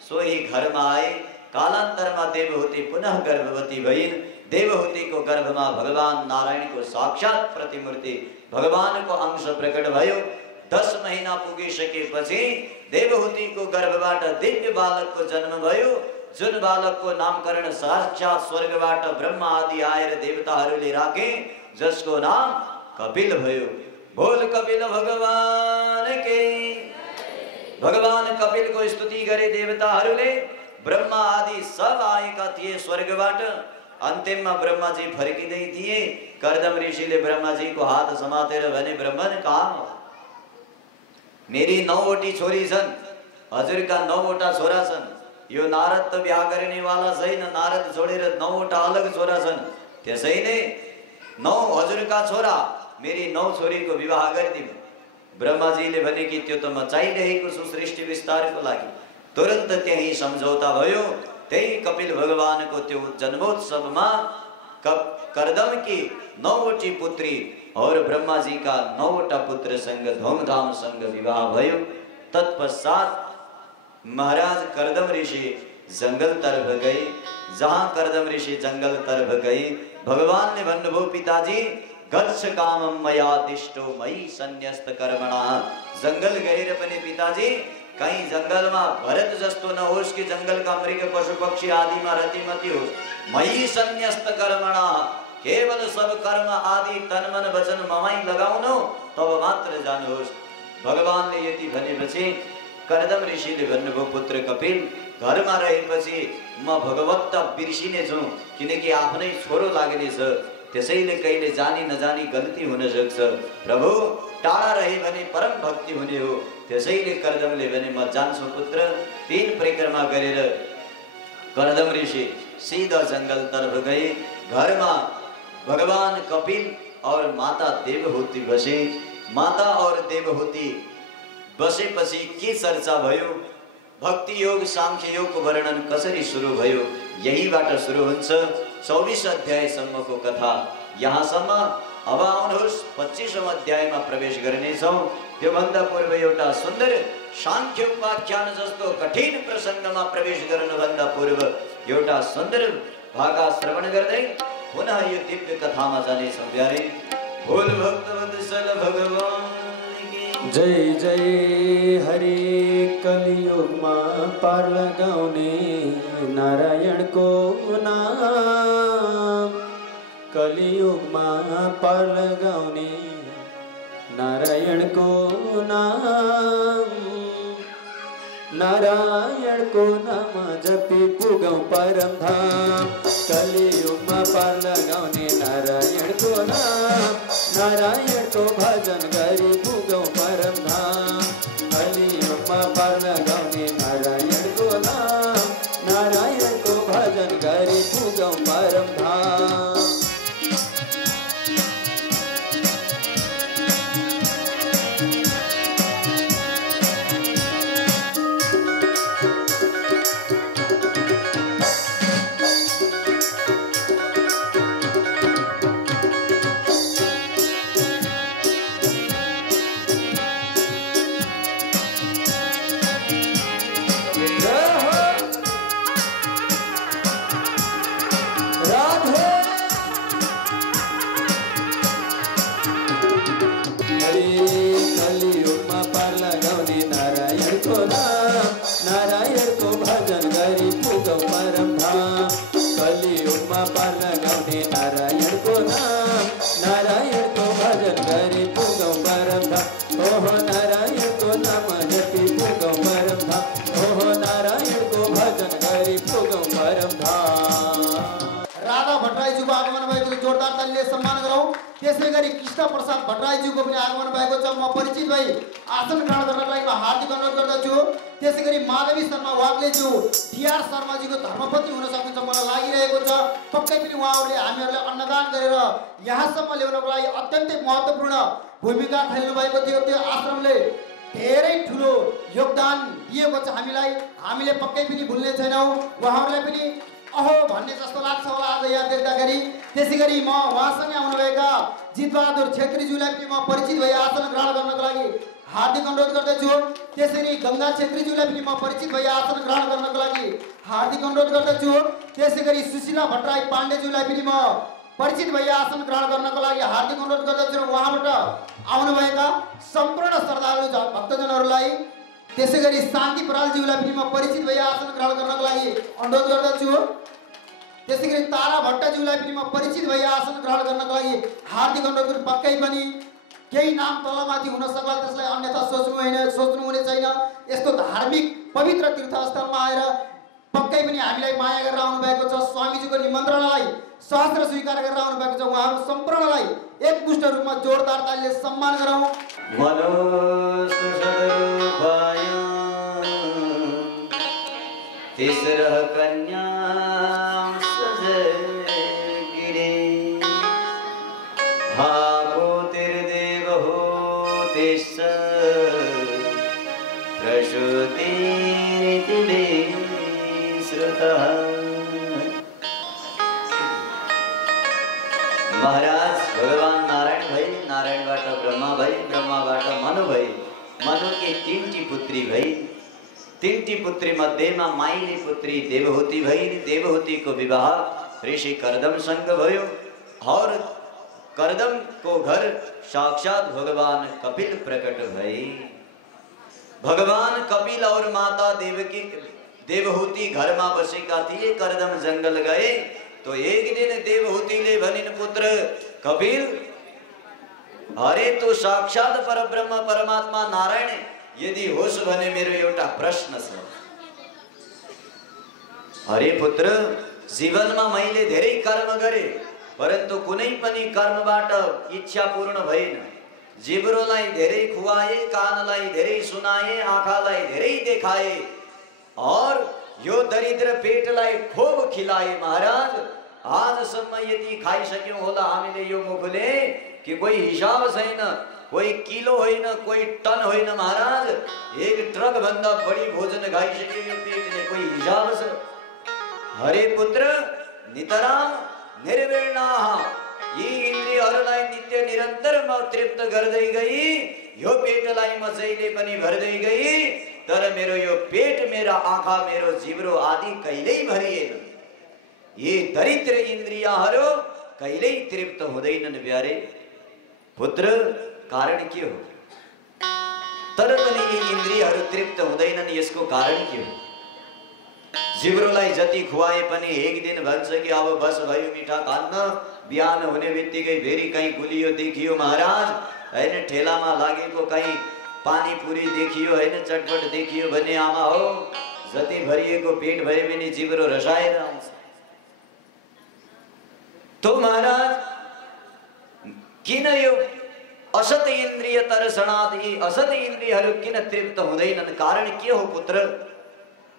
सोही घरमा आए। कालान्तरमा देवहूति पुनः गर्भवती भइन्। देवहूतिको गर्भमा भगवान नारायणको साक्षात प्रतिमूर्ति, भगवानको अंश प्रकट भयो। 10 महीना पुगिसकेपछि देवहूतिको गर्भबाट दिव्य बालकको जन्म भयो, जुन बालकको नामकरण साक्षात स्वर्गबाट ब्रह्मा आदि आएर देवताहरूले राखे, जसको नाम कपिल भयो। बोल कपिल भगवान के। भगवान कपिलको स्तुति गरे देवताहरूले। ब्रह्मा आदि सब आएका थिए स्वर्गबाट। अन्तिममा ब्रह्माजी फर्किँदै थिए। करदम ऋषिले ब्रह्माजीको हात समातेर भने, ब्रह्मन कहाँ हो? मेरी 9 वटी छोरी छन्, हजुरका 9 वटा छोरा छन्। यो नारद त बिहा गर्नेवाला छैन, नारद छोडेर 9 वटा अलग छोरा छन्। त्यसैले 9 हजुरका छोरा, मेरी 9 छोरीको विवाह गरिदिनु। ब्रह्माजीले भने कि त्यो त म चाहिरहेको छु सृष्टि विस्तारको लागि। तुरन्त त्यही सम्झौता भयो। त्यही कपिल भगवानको त्यो जन्मोत्सवमा कर्दम की 9वटी पुत्री और ब्रह्मा जी का 9वटा पुत्र संग धूमधाम संग विवाह भयो। तत्पश्चात महाराज कर्दम ऋषि जंगल तरफ गए। जहां कर्दम ऋषि जंगल तरफ गए, भगवान ने भन्नुभयो पिताजी गच्छ कामम मया दिष्टो मयि सन्न्यस्त कर्मणा। जंगल गएर पनि पिताजी कहीं जंगल में भरत जस्तो नहोस् कि जंगल का मृग पशु पक्षी आदि में रतिमती होस्। मयि सन्न्यस्त कर्मणा, केवल सब कर्म आदि तन मन वचन ममाई लगाउनु, तब मात्र जानुहोस्। भगवानले यति भनेपछि कर्दम ऋषिले भन्नुभयो पुत्र कपिल घरमा रहेपछि म भगवत्ता बिर्सिने छु, किनकि आफ्नै छोरो लाग्ने छ, त्यसैले कहिले जानी नजानी गल्ती हुन सक्छ। प्रभु टाढा रहे भने परम भक्ति हुने हो, त्यसैले कर्दमले भने म जान्छु पुत्र। 3 परिक्रमा गरेर कर्दम ऋषि सीधा जंगल तरफ गए। घरमा भगवान कपिल और माता देवहूति बसे। माता और देवहूति बसेपछि के चर्चा भयो, भक्ति योग सांख्य योग को वर्णन कसरी सुरु भयो, यहीबाट सुरु हुन्छ 24 अध्यायसम्मको कथा। यहाँसम्म अब आउनुहोस् 25औं अध्यायमा प्रवेश गर्नेछौँ। त्योभन्दा पूर्व एउटा सुन्दर सांख्य उपाख्यान जस्तो कठिन प्रसङ्गमा प्रवेश गर्नुभन्दा पूर्व एउटा सुन्दर भाका श्रवण गर्दै पुनः यो दिव्य कथामा जानेछौँ। प्यारे बोल भक्तवत्सल भगवान की जय जय हरे। कलियुगमा पार लगाउने नारायणको नाम, कलियुगमा पार लगाउने नारायणको नाम, नारायणको नाम जपी पुगौं परम धाम। कलियुगमा पार लगाउने नारायणको नाम, नारायणको भजन गरी पुगौं परम धाम। कलियुगमा पार लगाउने नारायणको नाम, नारायणको भजन गरी पुगौं परम धाम। त्यसै गरी कृष्ण प्रसाद भट्टराईज्यूको पनि आगमन भएको छ। म परिचित भई आसन ग्रहण गर्नको लागि म हार्दिक अनुरोध गर्दछु। त्यसै गरी माधवी शर्मा वाग्लेज्यू डीआर शर्माजीको धर्मपति हुन सक्नुहुन्छ मलाई लागिरहेको छ। पक्कै पनि उहाँहरूले हामीहरूलाई अन्नदान गरेर यहाँसम्म ल्याउनको लागि अत्यन्तै महत्त्वपूर्ण भूमिका खेल्नु भएको थियो। त्यो आश्रमले धेरै ठुलो योगदान दिएको छ हामीलाई, हामीले पक्कै पनि भुल्ने छैनौँ। उहाँहरूलाई पनि अहो भन्ने जस्तो लाग्छ होला आज यहाँ देख्दाखेरि। त्यसै गरी म उहाँसँगै आउनुभएका जितबहादुर छेत्रीज्यूलाई पनि म परिचित भई आसन ग्रहण गर्नको लागि हार्दिक अनुरोध गर्दछु। त्यसरी गंगा छेत्रीज्यूलाई पनि म परिचित भई आसन ग्रहण गर्नको लागि हार्दिक अनुरोध गर्दछु। त्यसै गरी सुशीला भट्टराई पाण्डेज्यूलाई पनि म परिचित भई आसन ग्रहण गर्नको लागि हार्दिक अनुरोध गर्दछु। उहाँबाट आउनुभएका सम्पूर्ण श्रद्धालु भक्तजनहरूलाई, त्यसै गरी शान्ति बरालज्यूलाई पनि म परिचित भई आसन ग्रहण गर्नको लागि अनुरोध गर्दछु। त्यसै गरी तारा भट्टज्यूलाई पनि म परिचित भई आसन ग्रहण गर्नको लागि हार्दिक अनुरोध गर्छु। पक्कै पनि केही नाम तलमाथि हुन सक्ला, त्यसलाई अन्यथा सोच्नु हुने छैन। यस्तो धार्मिक पवित्र तीर्थस्थलमा आएर पक्कै पनि हामीलाई माया गरेर आउनुभएको छ। स्वामीजीको निमन्त्रणालाई सहस्र स्वीकार गरेर आउनुभएको छ। उहाँहरू सम्पूर्णलाई एकमुष्ट रूपमा जोरदार तालीले सम्मान गरौँ। तिसरह कन्या सजगिरे, हाको तिरदेव हो देश प्रसूतिरिति विश्रुतः। महाराज भगवान नारायण भई, नारायणबाट ब्रह्मा भई, ब्रह्माबाट मनु भई, मनुकी तीनटी पुत्री भई, तीनटी पुत्री मध्येमा माइली पुत्री देवहूति भई, देवहूतिको विवाह ऋषि कर्दमसँग भयो और कर्दमको घर साक्षात भगवान कपिल प्रकट भई। भगवान कपिल और माता देवकी देवहूति घरमा बसेका थिए। कर्दम जंगल गए तो एक दिन देवहूतिले भनिन्, पुत्र कपिल, अरे तो साक्षात परब्रह्म परमात्मा नारायण यदि होस् भने मेरो एउटा प्रश्न छ। अरे पुत्र, जीवनमा मैले धेरै कर्म गरे परन्तु कुनै पनि कर्मबाट इच्छा पूर्ण भएन। जिब्रोलाई धेरै खुवाए, कानलाई धेरै सुनाए, आँखालाई धेरै देखाए और यो दरिद्र पेटलाई खूब खिलाए। महाराज, आजसम्म यति खाइसक्यौं होला हामीले यो मुखले कि कोही हिसाब छैन, कोही किलो होइन, कोही टन होइन। महाराज, एक ट्रक भन्दा बढी भोजन खाइसक्यो यो पेटले, कोही हिसाब छ। हरे पुत्र, नितराम निर्विण्णाः यी इन्द्रियहरूलाई नित्य निरन्तर म तृप्त गर्दै गई, यो पेटलाई म जहिले पनि भर्दै गई, तर मेरो यो पेट, मेरा आँखा, मेरो जिब्रो आदि कहिल्यै भरिएन। यी दरिद्र इन्द्रियहरू कहिल्यै तृप्त हुँदैनन्। प्यारे पुत्र, कारण के हो? तर पनि यी इन्द्रियहरू तृप्त हुँदैनन्, यसको कारण के हो? जिब्रोलाई जति खुवाए पनि एक दिन भन्छ कि अब बस भयो, मिठा खान्न। बिहान हुने बित्तिकै फेरि कहीँ गुलियो देखियो महाराज, हैन, ठेलामा लागेको कहीँ पानीपुरी देखियो, हैन, चटपट देखियो भने आमा हो, जति भरिएको पेट भए पनि जिब्रो रसाएर आउँछ। तो महाराज, किन यो असत इन्द्रिय तर्सणात् यी असत इन्द्रियहरू किन तृप्त हुँदैनन्? कारण के हो पुत्र?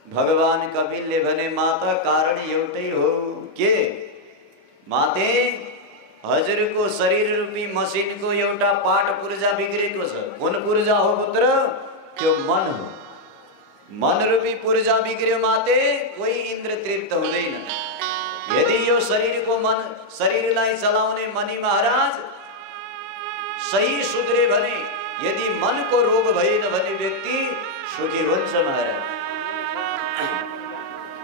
भगवान कपिलले भने, माता, कारण एउटै हो। के? माते, हजुरको शरीर रूपी मसिनको एउटा पार्ट पुर्जा बिग्रेको छ। कुन पुर्जा हो पुत्र? त्यो मन हो। मन रूपी पुर्जा बिग्रियो माते, कोही इन्द्र तृप्त हुँदैन। यदि यो शरीरको मन, शरीरलाई चलाउने मनी महाराज सही सुध्रे भने, यदि मनको रोग भएन भने व्यक्ति सुखी हुन्छ महाराज।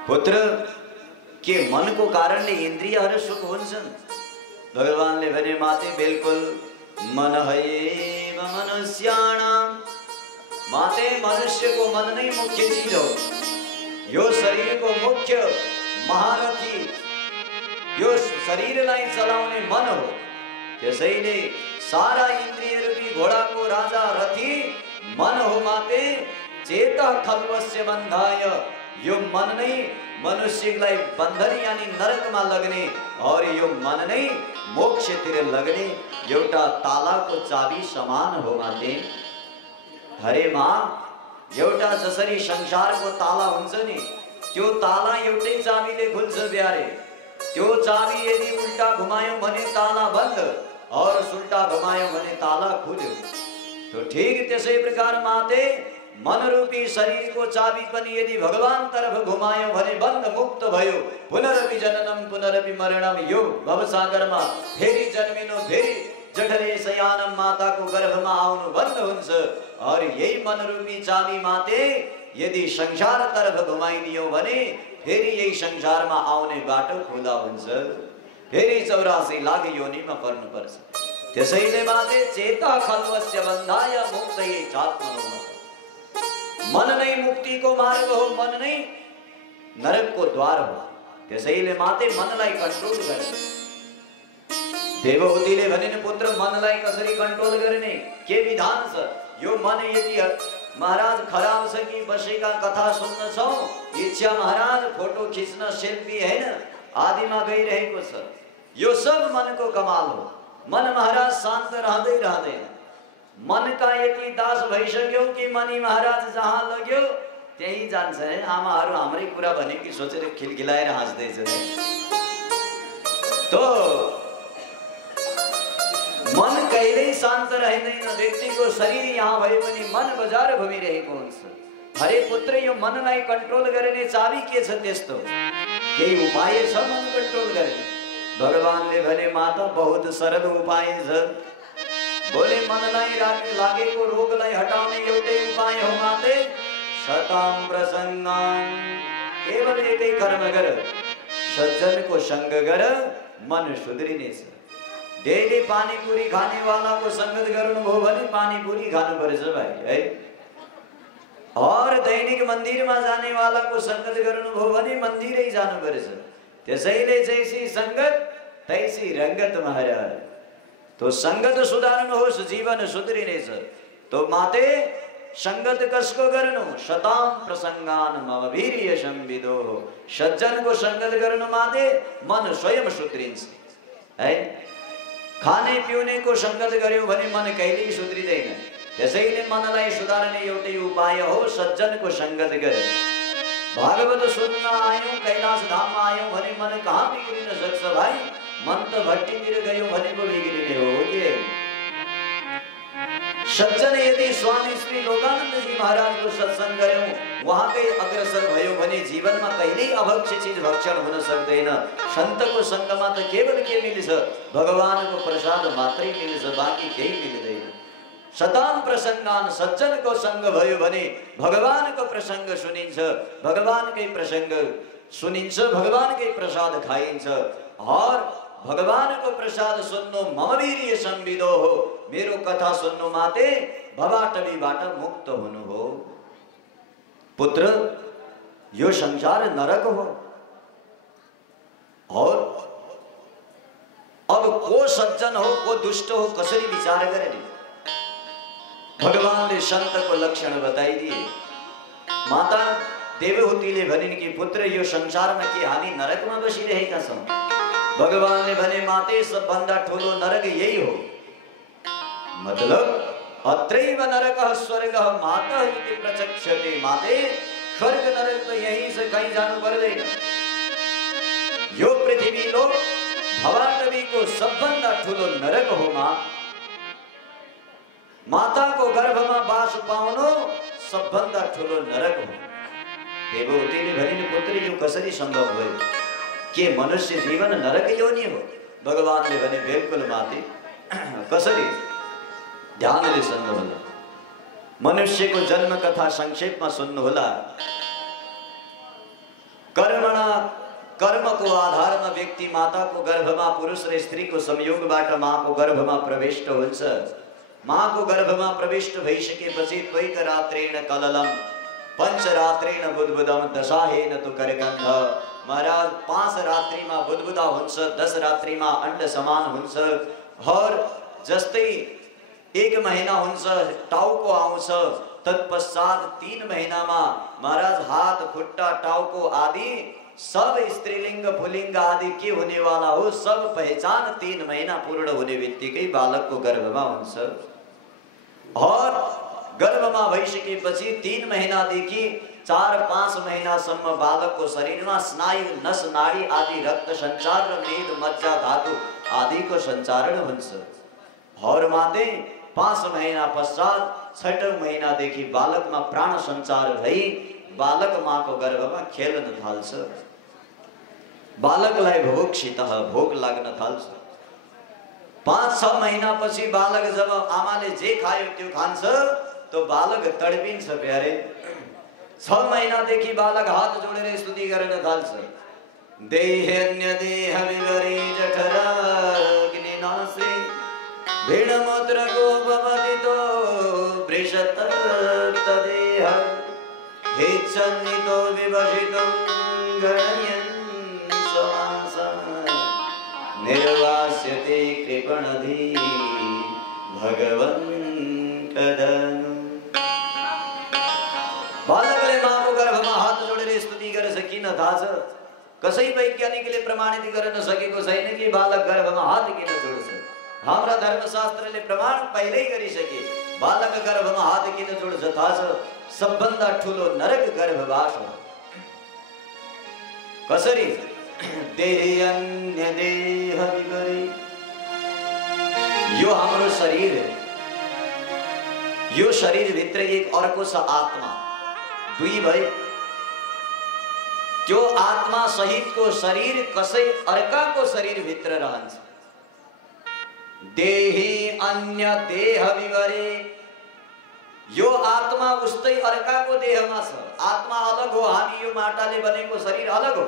पुत्र, के मनको कारणले इन्द्रियहरू सुख हुन्छन्? भगवानले भने, माते बिल्कुल, मन एव मनुष्याणाम। माते, मनुष्यको मन नै मुख्य चीज हो। यो शरीरको मुख्य महारथी यो शरीरलाई चलाउने मन हो। त्यसैले सारा इन्द्रिय रूपी घोडाको राजा रथी मन हो। माते, चेतः खल्वस्य बन्धाय, यो मन नै मनुष्यलाई बन्धन यानी नरकमा लग्ने और यो मन नै मोक्षतिर लग्ने एउटा तालाको चाबी समान हो। माते, हरे माँ, एउटा जसरी संसारको ताला हुन्छ नि, त्यो ताला एउटै चाबीले खुल्छ प्यारे। त्यो चाबी यदि उल्टा घुमायौं भने ताला बन्द और सुल्टा घुमायौं भने ताला खुल्यो। तो ठीक त्यसै प्रकार माते, मन रूपी शरीर को चाबी पनि यदि भगवान तरफ घुमायो भने बन्द मुक्त भयो। पुनरपि जननम पुनरपि मरणम, यो भवसागरमा फेरि जन्मिनु, फेरि जठरे शयानम, माता को गर्भमा आउनु बन्द हुन्छ। और यही मन रूपी चाबी माते यदि संसार तरफ घुमाइदियो भने फेरि यही संसारमा आउने बाटो खुला हुन्छ, फेरि 84 लाख योनिमा पर्नु पर्छ। त्यसैले माते, चेता खल्वस्य बन्धाय मुक्तये चात्मनो, मन नै मुक्ति को मार्ग हो, मन नै नरक को द्वार हो। त्यसैले माते, मनलाई कन्ट्रोल गर्ने। देवहूतिले भनिन्, पुत्र, मनलाई कसरी कन्ट्रोल गर्ने, के विधान छ? यो मन यति महाराज खराब छ कि बसेका कथा सुन्न छौ, इच्छा महाराज फोटो खिच्न, सेल्फी हैन आदिमा गइरहेको छ। यो सब मनको कमाल हो। मन महाराज शान्त रहँदै रहँदैन। मन का यति दास भइसक्यो कि मनी महाराज जहाँ लग्यो त्यही जान्छ। है, आमाहरू हाम्रै कुरा भने कि सोचेर खिलखिलाएर हाँस्दैछन्। तो मन कहिल्यै शान्त रहँदैन। व्यक्तिको शरीर यहाँ भए पनि मन बजार घुमिरहेको हुन्छ। हरे पुत्र यो मनलाई कन्ट्रोल गर्ने चाबी के छ त्यस्तो केही उपाय छ मन कन्ट्रोल गर्ने भगवानले भने माता बहुत सरल उपाय छ बोले मनलाई लागेको रोगलाई हटाउने एउटै उपाय हो माते शताम प्रसन्नान केवल एकै कर्म गर सज्जनको संग गर मन सुध्रिनेछ डेली पानीपुरी खाने वाला को संगत गर्नुभयो भने पानीपुरी खानु पर्छ भाइ है और दैनिक मंदिर में जाने वाला को संगत गर्नुभयो भने मन्दिरै जानु पर्छ त्यसैले जैसी संगत तैसी रंगत महाराज तो संगत सुधार्नुहोस् जीवन सुध्रिनेछ तो माते संगत कसको गर्नु शताम प्रसंगान मम वीर्य संविदो सज्जन को संगत गर्नु माते मन स्वयं सुध्रिन्छ है खाने पिउने को संगत गर्यो भने मन कहिल्यै सुध्रिदैन त्यसैले मनलाई सुधार्ने एउटै उपाय हो सज्जन को संगत गर भागवत सुन्न आयौं कैलाश धाम आयौं भने मन कहाँ बिग्रिन सक्छ भाइ मन त भट्टीतिर गयो भनेको बिग्रिने हो के सज्जन यदि स्वामी श्री लोकानंद जी महाराज को सत्संग गर्यौं वहाँकै अग्रसर भयो भने जीवनमा कहिल्यै अभक्ष्य चीज भक्षण हुन सक्दैन सन्तको संगमा त केवल के मिल्छ भगवानको प्रसाद मात्रै मिल्छ बाँकी केही मिल्दैन शताम प्रसंगान सज्जन को संग भयो भने भगवानको प्रसंग सुनिन्छ भगवानकै प्रसंग सुनिन्छ भगवानकै प्रसाद खाइन्छ और भगवानको प्रसाद सुन्नु मम वीर्य संविदो हो मेरो कथा सुन्नु माते भवाटवीबाट मुक्त हुनु हो पुत्र यो संसार नरक हो और अब को सज्जन हो को दुष्ट हो कसरी विचार गर्ने भगवान ने संत को लक्षण बताई दिए माता देवहूतिले भनिन् कि पुत्र यो संसार में के हामी नरक में बसिरहेका छौं भगवान ने भने माते सबभन्दा ठूलो नरक यही हो मतलब अत्रैव नरकः स्वर्गः मातः इति प्रचक्षते माते स्वर्ग नरक तो यहीं से कहीं जानु पर्दैन यो पृथ्वी लोक भवाटवी को सबभन्दा ठूलो नरक हो माता को गर्भ में बास पाउनु सबभन्दा ठूलो नरक हो देवहूतिले भनिन् पुत्री यो कसरी संभव भयो के मनुष्य जीवन नरक योनि हो भगवान ने भने बिल्कुल माते कसरी ध्यानले सुन्नुहोला मनुष्य को जन्म कथा संक्षेप में सुन्नुहोला कर्म को आधार में व्यक्ति माता को गर्भ में पुरुष र स्त्री को संयोगबाट माँ को गर्भ में प्रविष्ट हुन्छ माँ को गर्भ में प्रविष्ट भइसकेपछि त्वैक रात्रेण कललम पंचरात्रेण बुद्बुदम दशाहेन तो करगन्ध महाराज 5 रात्रि में बुद्बुदा हुन्छ 10 रात्रि में अंड समान हुन्छ और जस्तै 1 महीना हुन्छ टाउको आउँछ तत्पश्चात 3 महीना में महाराज हाथ खुट्टा टाउको आदि सब स्त्रीलिंग पुलिंग आदि के होने वाला हो सब पहचान 3 महीना पूर्ण होने बित्तिकै बालक को गर्भ में हुन्छ और गर्भ में भइसकेपछि 3 महीनादेखि 4-5 महीनासम्म बालक को शरीर में स्नायु नस नाड़ी आदि रक्त संचार र मेद मज्जा धातु आदि को संचारण हुन्छ और माते 5 महीना पश्चात 6 महीनादेखि बालक में प्राण संचार भई बालक माँ को गर्भ में खेल्न थाल्छ बालकलाई भोक्षितः भोक लाग्न थाल्छ 5-6 महीना पछि बालक जब आमाले जे खायो त्यो खान्छ तो बालक तडपिन्छ प्यारे 6 महीनादेखि बालक हात जोडेर स्तुति गर्न थाल्छ देहन्य देह विवरे जठराग्निनासे भीडमूत्र गोपमतितो वृषत तदेह हेच्छन्नितो विभजितं गणयन् निर्वास्यते कृपणधि भगवन् कदनु बालकले माको गर्भमा हात जोडेर स्तुति गरेछ किन थाहा छ कसै वैज्ञानिकले प्रमाणित गर्न सकेको छैन कि बालक गर्भमा हात किन जोड्छ हाम्रा धर्मशास्त्रले प्रमाण पहिल्यै गरिसके बालक गर्भमा हात किन जोड्छ थाहा छ सबभन्दा ठूलो नरक गर्भवास हो कसरी देहन्य देह विवरे यो हाम्रो शरीर है यो शरीर भित्र एक अर्को छ आत्मा दुई भए त्यो आत्मा सहित को शरीर कसै अर्का को शरीर भित्र रहन्छ। देही अन्य देह विवरे, यो आत्मा उस्तै अर्काको देहमा छ। आत्मा अलग हो, हामी यो माटाले बनेको शरीर अलग हो।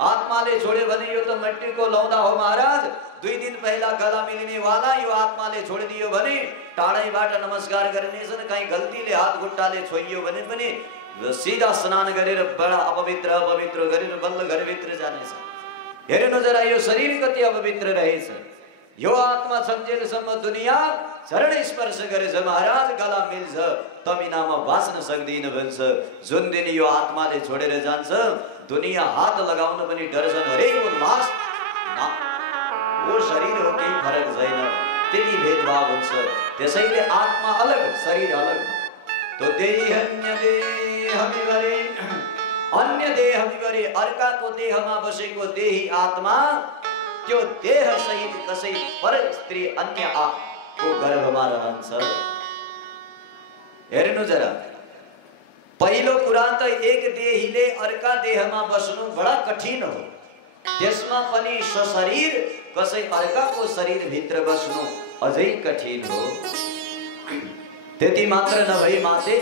आत्माले छोड्यो भने यो त मट्टीको लौदा हो महाराज। 2 दिन पहिला गला मिलिने वाला यो आत्माले छोडिदियो भने टाढैबाट नमस्कार गर्नेछन्। कहीँ गल्तीले हात खुट्टाले छोइयो भने पनि सीधा स्नान गरेर बडा अपवित्र अपवित्र गरेर बल्ल घरभित्र जानेछ। हेर्नु जरा यो शरीर कति अपवित्र रहेछ। यो आत्मा छन्जेलसम्म दुनियाँ चरण स्पर्श गरेछ महाराज गला मिल्छ, तबिनामा बाँच्न सक्दिन भन्छ। जुन दिन यो आत्माले छोडेर जान्छ दुनियाँ हात लगाउन पनि डर्छन्। हरेको लास वो शरीर हो, केही फरक छैन, त्यति भेदभाव हुन्छ। त्यसैले आत्मा अलग शरीर अलग। तो देह अन्य देह विवरे, अन्य देह विवरे, अर्काको देहमा बसेको देही आत्मा त्यो देह सहित कसै पर स्त्री अन्य को गर्भमा रहन्छ। हेर्नु जरा, पहिलो कुरा त एक देहीले अर्का देहमा बस्नु बडा कठिन हो। त्यसमा पनि सशरीर कसै अर्काको शरीर भित्र बस्नु अझै कठिन हो। त्यति मात्र नभई माते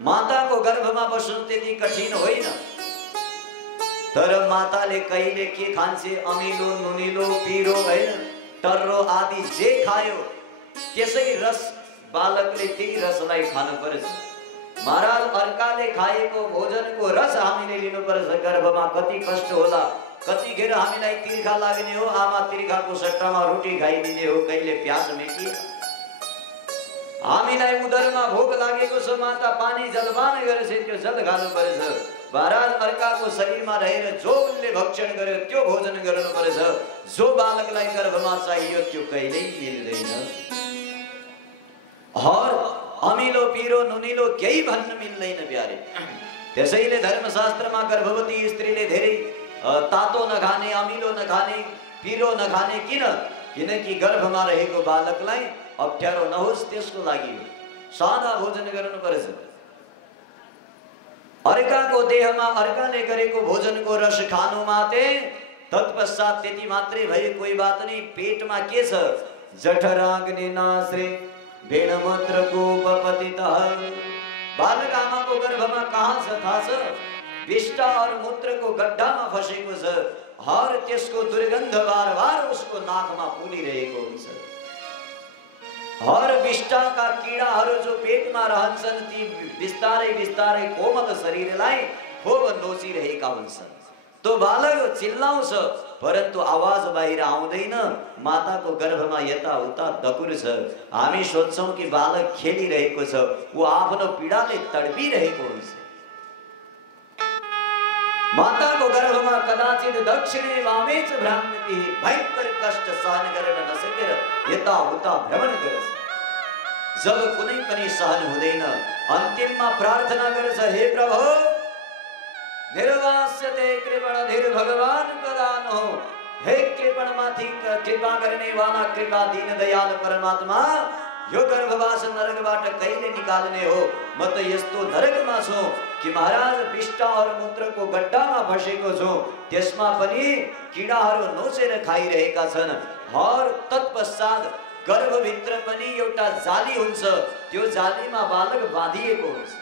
माताको गर्भमा बस्नु त्यति कठिन होइन। तर माताले कहिले के खान्छे, अमिलो नुनिलो पिरो हैन टर्रो आदि जे खायो त्यसै रस बालकले त्यही रसलाई खानु पर्छ। महाराज अर्काले खाएको भोजनको रस हामीले लिनुपर्छ। गर्भमा कति कष्ट होला, कतिखेर हामीलाई तिर्खा लाग्ने हो, आमा तिर्खाको सट्टामा रोटी खाइदिने हो, कहिले प्यास मेटिए। हामीलाई उदरमा भोक लागेको छ, माता पानी जलपान गरेछ, त्यो जल खानु पर्छ। महाराज अर्काको शरीरमा रहेर जो उनले भक्षण गर्यो त्यो भोजन गर्नु पर्छ। जो बालकलाई गर्भमा चाहियो त्यो कहिल्यै मिल्दैन। और अमिलो पिरो नुनिलो केही भन्न मिल्दैन प्यारे। त्यसैले धर्मशास्त्रमा गर्भवती स्त्रीले धेरै तातो नखाने, अमिलो नखाने, पिरो नखाने। किनकि गर्भमा रहेको बालकलाई अप्ठ्यारो नहोस् त्यसको लागि सादा भोजन गर्नु पर्छ। अर्काको देहमा अर्काले गरेको भोजनको रस खानु माते, तत्पश्चात त्यति मात्रै भए कोही बात नहीं। पेटमा के छ, जठराग्नि नाश्रे भेणमूत्रको उपपतितः। बालक आमाको गर्भमा कहाँ छ थाहा छ? विष्टा और मूत्रको गड्ढामा फसेको छ। हर त्यसको दुर्गन्ध बार बार उसको नाकमा पुलिरहेको हुन्छ। हर विष्टाका कीडाहरू जो पेटमा रहन्छन् ती बिस्तारै बिस्तारै कोमल शरीरलाई खोब नोचिरहेका हुन्छन्। तो बालक चिल्लाउँछ परन्तु आवाज बाहिर आउँदैन। माताको गर्भमा यता उता दकुर छ। हामी सोच्छौं कि बालक खेलिरहेको छ, वो आफ्नो पीडाले तडपिरहेको हुन्छ। माताको गर्भमा कदाचित दक्षिणे वामे च भ्राम्यति, भयंकर कष्ट सहन गर्न नसकेर यता उता भ्रमण गर्छ। जब कुनै पनि सहन हुँदैन अन्तिममा प्रार्थना गर्छ, हे प्रभु निर्वास्यते कृपणधीर भगवान प्रदान हो। हे कृपणमाथि कृपा गर्ने वाला कृपा दीन दयाल परमात्मा, यो गर्भवास नरकबाट कहिले निकाल्ने हो? म त यस्तो नरकमा छु कि महाराज विष्टा और मूत्रको गड्ढामा फसेको छु। त्यसमा पनि कीडाहरू नोचेर खाइरहेका छन्। और तत्पश्चात गर्भभित्र पनि एउटा जाली हुन्छ। त्यो जालीमा बालक बाँधिएको हुन्छ।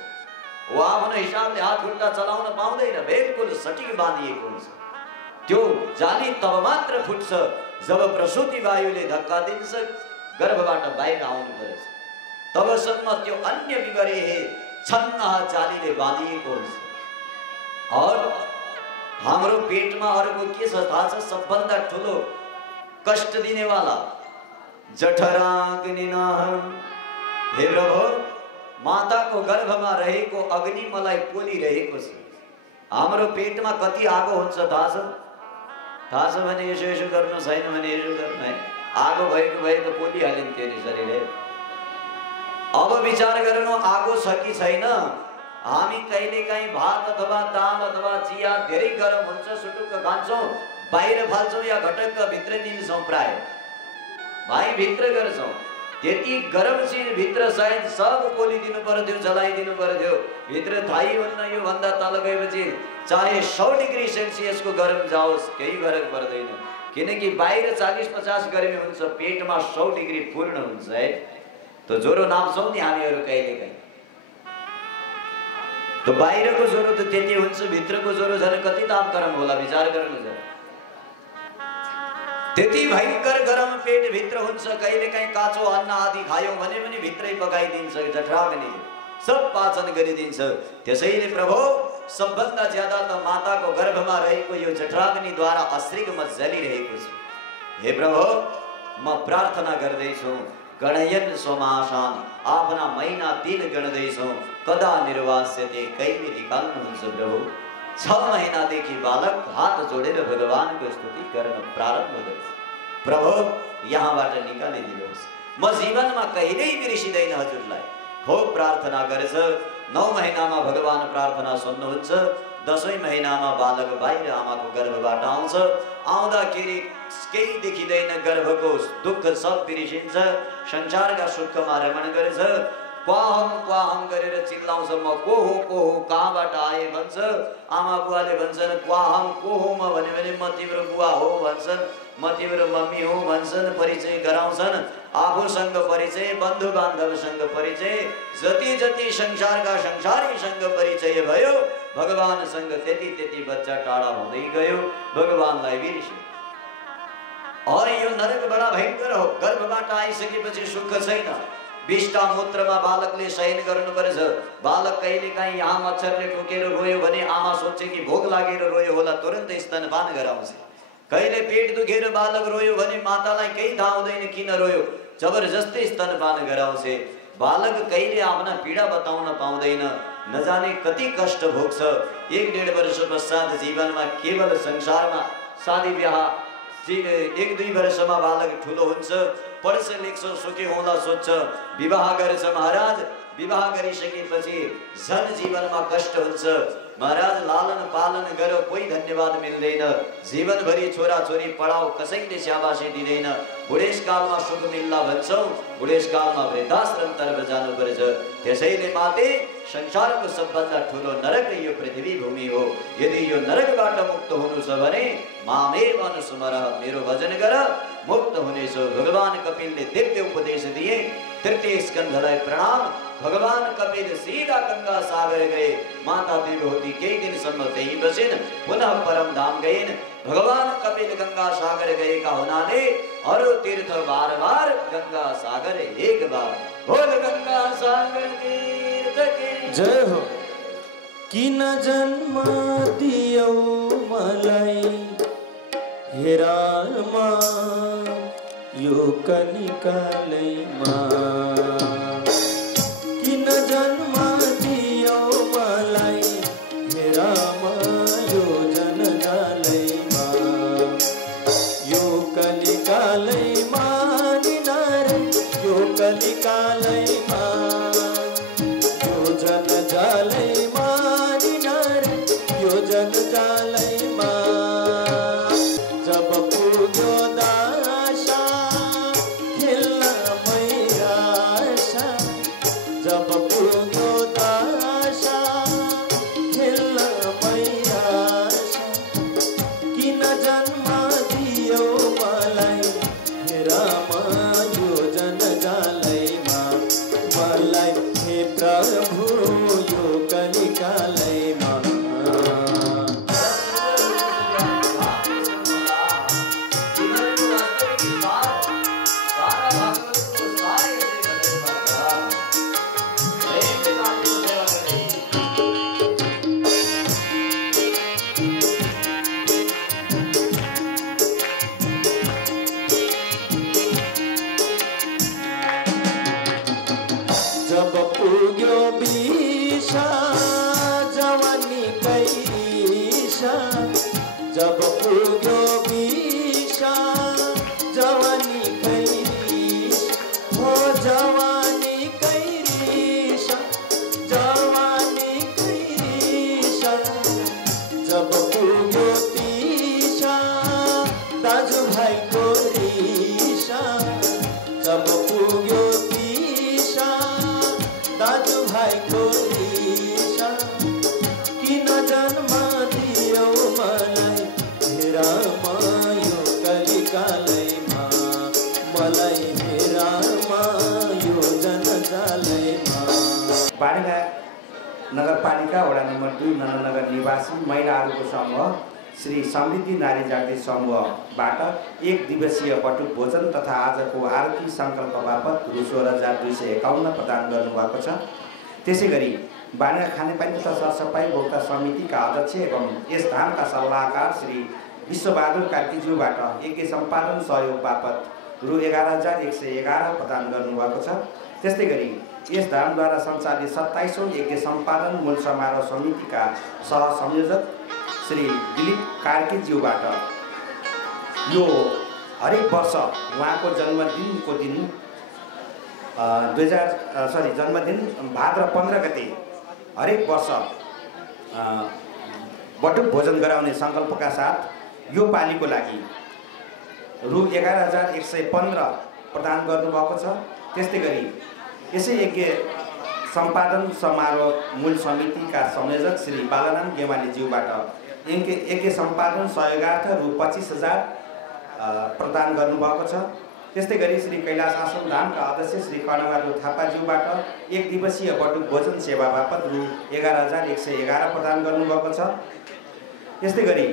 वो आफ्नो हिसाबले हात खुट्टा चलाउन पाउँदैन, बिल्कुल सटिक बाँधिएको हुन्छ। त्यो जाली तब मात्र फुट्छ जब प्रसूति वायुले धक्का दिन्छ, गर्भबाट बाहिर आउनु पर्छ। तबसम्म त्यो अन्य विवरे छन्न जालीले बाँधिएको हुन्छ। और हाम्रो पेटमा अरूको के छ थाहा छ? सबभन्दा ठुलो कष्ट दिने वाला जठराग्निनाहं। हे प्रभु, माताको गर्भमा रहेको अग्नि मलाई पोलिरहेको छ। हाम्रो पेटमा कति आगो हुन्छ थाहा छ? थाहा छ भने यसो यसो गर्नु, छैन भने यसो गर्नु है। आगो भएको भए त पोलिहालिन्थ्यो नि शरीरले। अब विचार गर्नु आगो छ कि छैन। हामी कहिलेकाहीँ भात अथवा दाल अथवा चिया धेरै गरम हुन्छ सुटुक्क खान्छौँ, बाहिर फाल्छौँ या घटक्क भित्र निल्छौँ। प्राय भाइ भित्र गर्छौँ। त्यति गरम चिज भित्र सायद सब पोलिदिनु पर्थ्यो, जलाइदिनु पर्थ्यो। भित्र थाहै हुन्न यो भन्दा तल गएपछि चाहे 100 डिग्री सेल्सियसको गरम जाओस् केही फरक पर्दैन, किनकि बाहिर 40-50 गर्मी हुन्छ, पेटमा 100 डिग्री पूर्ण हुन्छ है। त ज्वरो नाप्छौँ नि हामीहरू कहिलेकाहीँ, तो बाहिरको ज्वरो त त्यति हुन्छ, भित्रको ज्वरो झन् कति ताप गरम होला, विचार गर्नुहोस्। त्यति भयंकर गरम पेट भित्र हुन्छ। कहिलेकाहीँ काँचो अन्न आदि खायौँ भने पनि भित्रै पकाइदिन्छ, जठराग्नि सब पाचन गरिदिन्छ। त्यसैले प्रभु सबभन्दा ज्यादा त माताको गर्भमा रहेको यो जठराग्निद्वारा अश्रिकमा जलिरहेको छु। हे प्रभु म प्रार्थना गर्दैछु, गणयन सोमाशान, आफ्ना महिना दिन गणदैछौँ, कदा निर्वास्यते, कहिले निकाल्नुहुन्छ प्रभु। 6 महिनादेखि बालक हात जोडेर भगवानको स्तुति गर्न प्रारम्भ गर्छ। प्रभु यहाँबाट निकालिदिनुहोस्, म जीवनमा कहिल्यै बिर्सिँदैन हजुरलाई। हो प्रार्थना गर्छ। 9 महिनामा भगवान प्रार्थना सुन्नुहुन्छ। 10औं महिनामा बालक बाहिर आमाको गर्भबाट आउँछ। आउँदाखेरि केही देखिँदैन, गर्भको दुःख सब बिर्सिन्छ, संसारका सुखमा रमण गर्छ। क्वाहम गरेर चिल्लाउँछ, म को हो कहाँबाट आए भन्छ। आमा बुवाले भन्छन् क्वाहम को हो म भने म तिम्रो बुवा हो भन्छन्, म तिम्रो मम्मी हो भन्छन्, परिचय गराउँछन्। आफूसँग परिचय, बन्धु बान्धवसँग परिचय, जति जति संसारका संसारीसँग परिचय भयो, भगवानसँग त्यति बच्चा टाढा हुँदै गयो, भगवानलाई बिर्स्यो। और यो नरक बडा भयंकर हो। गर्भबाट आइसकेपछि सुख छैन। 20टा मूत्रमा बालकले शयन गर्नुपर्छ। बालक कहिलेकाहीँ यहाँ मच्छरले टोकेर रोयो भने आमा सोच्छ कि भोक लागेर रोयो होला, तुरन्तै स्तनपान गराउँछ। कहिले पेट दुखेर बालक रोयो भने मातालाई केही थाहा हुँदैन किन रोयो, जबरजस्ती स्तनपान गराउँछ। बालक कहिले आफ्ना पीडा बताउन पाउँदैन, नजाने कति कष्ट भोग्छ। 1-1.5 वर्ष पश्चात जीवनमा केवल संसारमा शादी ब्याह 1-2 वर्षमा बालक ठुलो हुन्छ, पढ्छ लेख्छ, सुखी हुँदा सोच्छ विवाह गर्छ। महाराज विवाह गरिसकेपछि झन् जीवनमा कष्ट हुन्छ। महाराज लालन पालन गर, कोही धन्यवाद मिल्दैन। जीवनभरि छोरा छोरी पढाओ, कसैले स्याबासी दिँदैन। बुढेसकालमा सुख मिल्ला भन्छौँ, बुढेसकालमा वृद्धाश्रमतर्फ जानुपर्छ। त्यसैले माते संसारको सबभन्दा ठुलो नरक यो पृथ्वी भूमि हो। यदि यो नरकबाट मुक्त हुनु छ भने मामेव अनुस्मर, मेरो भजन गर, मुक्त हुनेछ। भगवान कपिलले दिव्य उपदेश दिए। 3य स्कन्धलाई प्रणाम। भगवान कपिल सीधा गंगा सागर गए। माता देवहूति केही दिनसम्म त्यही बसिन्, पुनः परम धाम गइन्। भगवान कपिल गंगा सागर गएका हुनाले अरु तीर्थ बार बार, गंगा सागर एक बार। बोल गंगा सागर तीर्थ की जय हो। किन जन्म दियौ मलाई हे रामा, यो कनिकालैमा। किन जन्म दियौ मलाई हे रामा, यो जनजालैमा। यो कलिकालैमा निनारे, यो कलिकालैमा, यो जनजालैमा निनारे, यो जनजालैमा। जब पुग्यो दासा खेल्न मैरासा, जब पुग्यो बाणीगा नगरपालिका वडा नम्बर 2 नगर निवासी महिलाहरूको समूह श्री समृद्धि नारी जागृति समूहबाट 1 दिवसीय बटुक भोजन तथा आजको आरती सङ्कल्प बापत रु 16,251 प्रदान गर्नुभएको छ। त्यसै गरी बाणीगा खानेपानी तथा सरसफाई भोक्ता समितिका अध्यक्ष एवं यस धामका सल्लाहकार श्री विश्वबहादुर कार्कीज्यूबाट यज्ञ सम्पादन सहयोग बापत रु 11,111 प्रदान गर्नुभएको छ। त्यस्तै गरी यस धामद्वारा सञ्चालित 27औं यज्ञ सम्पादन मूल समारोह समितिका सहसंयोजक श्री दिलीप कार्कीज्यूबाट यो हरेक वर्ष उहाँको जन्मदिनको दिन जन्मदिन भाद्र 15 गते हरेक वर्ष बटुक भोजन गराउने सङ्कल्पका साथ यो पालीको लागि रु 11,115 प्रदान गर्नुभएको छ। त्यस्तै गरी यसै यज्ञ सम्पादन समारोह मूल समितिका संयोजक श्री बालानाम गेवालीज्यूबाट यज्ञ सम्पादन सहयोगार्थ रु 25,000 प्रदान गर्नुभएको छ। त्यस्तै गरी श्री कैलाश आश्रम धामका अध्यक्ष श्री कर्णबहादुर थापाज्यूबाट 1 दिवसीय बटुक भोजन सेवा बापत रु 11,111 प्रदान गर्नुभएको छ। त्यस्तै गरी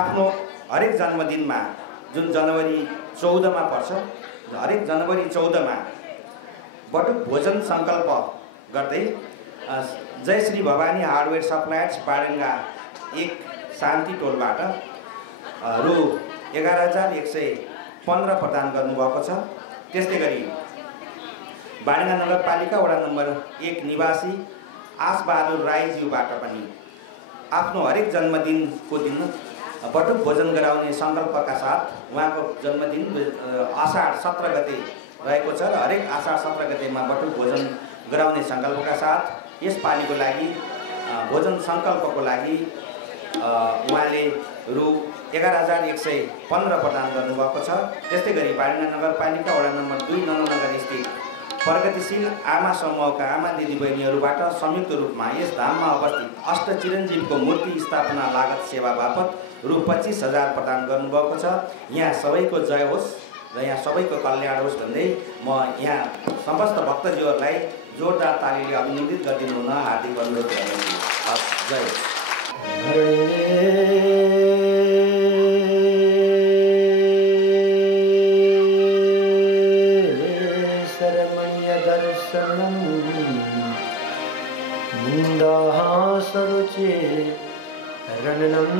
आफ्नो हरेक जन्मदिनमा जुन जनवरी 14 मा पर्छ, हरेक जनवरी 14 मा बटुक भोजन सङ्कल्प गर्दै जय श्री भवानी हार्डवेयर सप्लायर्स बाडङ्गा 1 शान्ति टोलबाट रु 11,115 प्रदान गर्नुभएको छ। त्यस्तै गरी बाडङ्गा नगरपालिका वडा नम्बर 1 निवासी आसबहादुर राईज्यूबाट पनि आफ्नो हरेक जन्मदिनको दिन बटुक भोजन गराउने सङ्कल्पका साथ उहाँको जन्मदिन आषाढ 17 गते रहेको छ र हरेक आषाढ 17 गतेमा बटुक भोजन गराउने सङ्कल्पका साथ यस पालीको लागि भोजन सङ्कल्पको लागि उहाँले रु 11,115 प्रदान गर्नुभएको छ। त्यस्तै गरी बाडङ्गा नगरपालिका वडा नम्बर 2 नगर स्थित प्रगतिशील आमा समूहका आमा दिदीबहिनीहरूबाट संयुक्त रूपमा यस धाममा अवस्थित अष्ट चिरञ्जीवको मूर्ति स्थापना लागत सेवा बापत रु 25,000 प्रदान गर्नुभएको छ। यहाँ सबैको जय होस् र यहाँ सबैको कल्याण होस् भन्दै म यहाँ समस्त भक्तजीहरूलाई जोरदार तालीले अभिनन्दित गरिदिनु हुन हार्दिक अनुरोध गर्दछु। जय होस्। सरुचे रणनम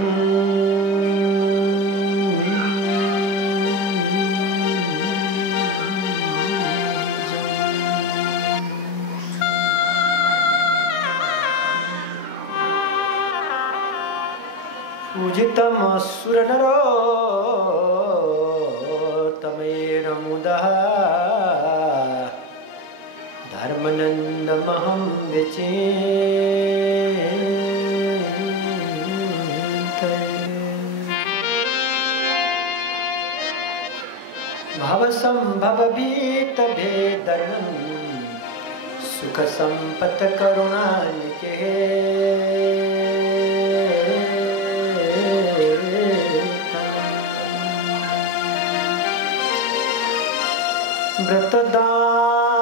पूजितम सुरनरोत्तमेन मुदः धर्मनन्दमहं विचिन्तये भवसम्भवभीतभेदनं सुखसम्पत्करुणानिके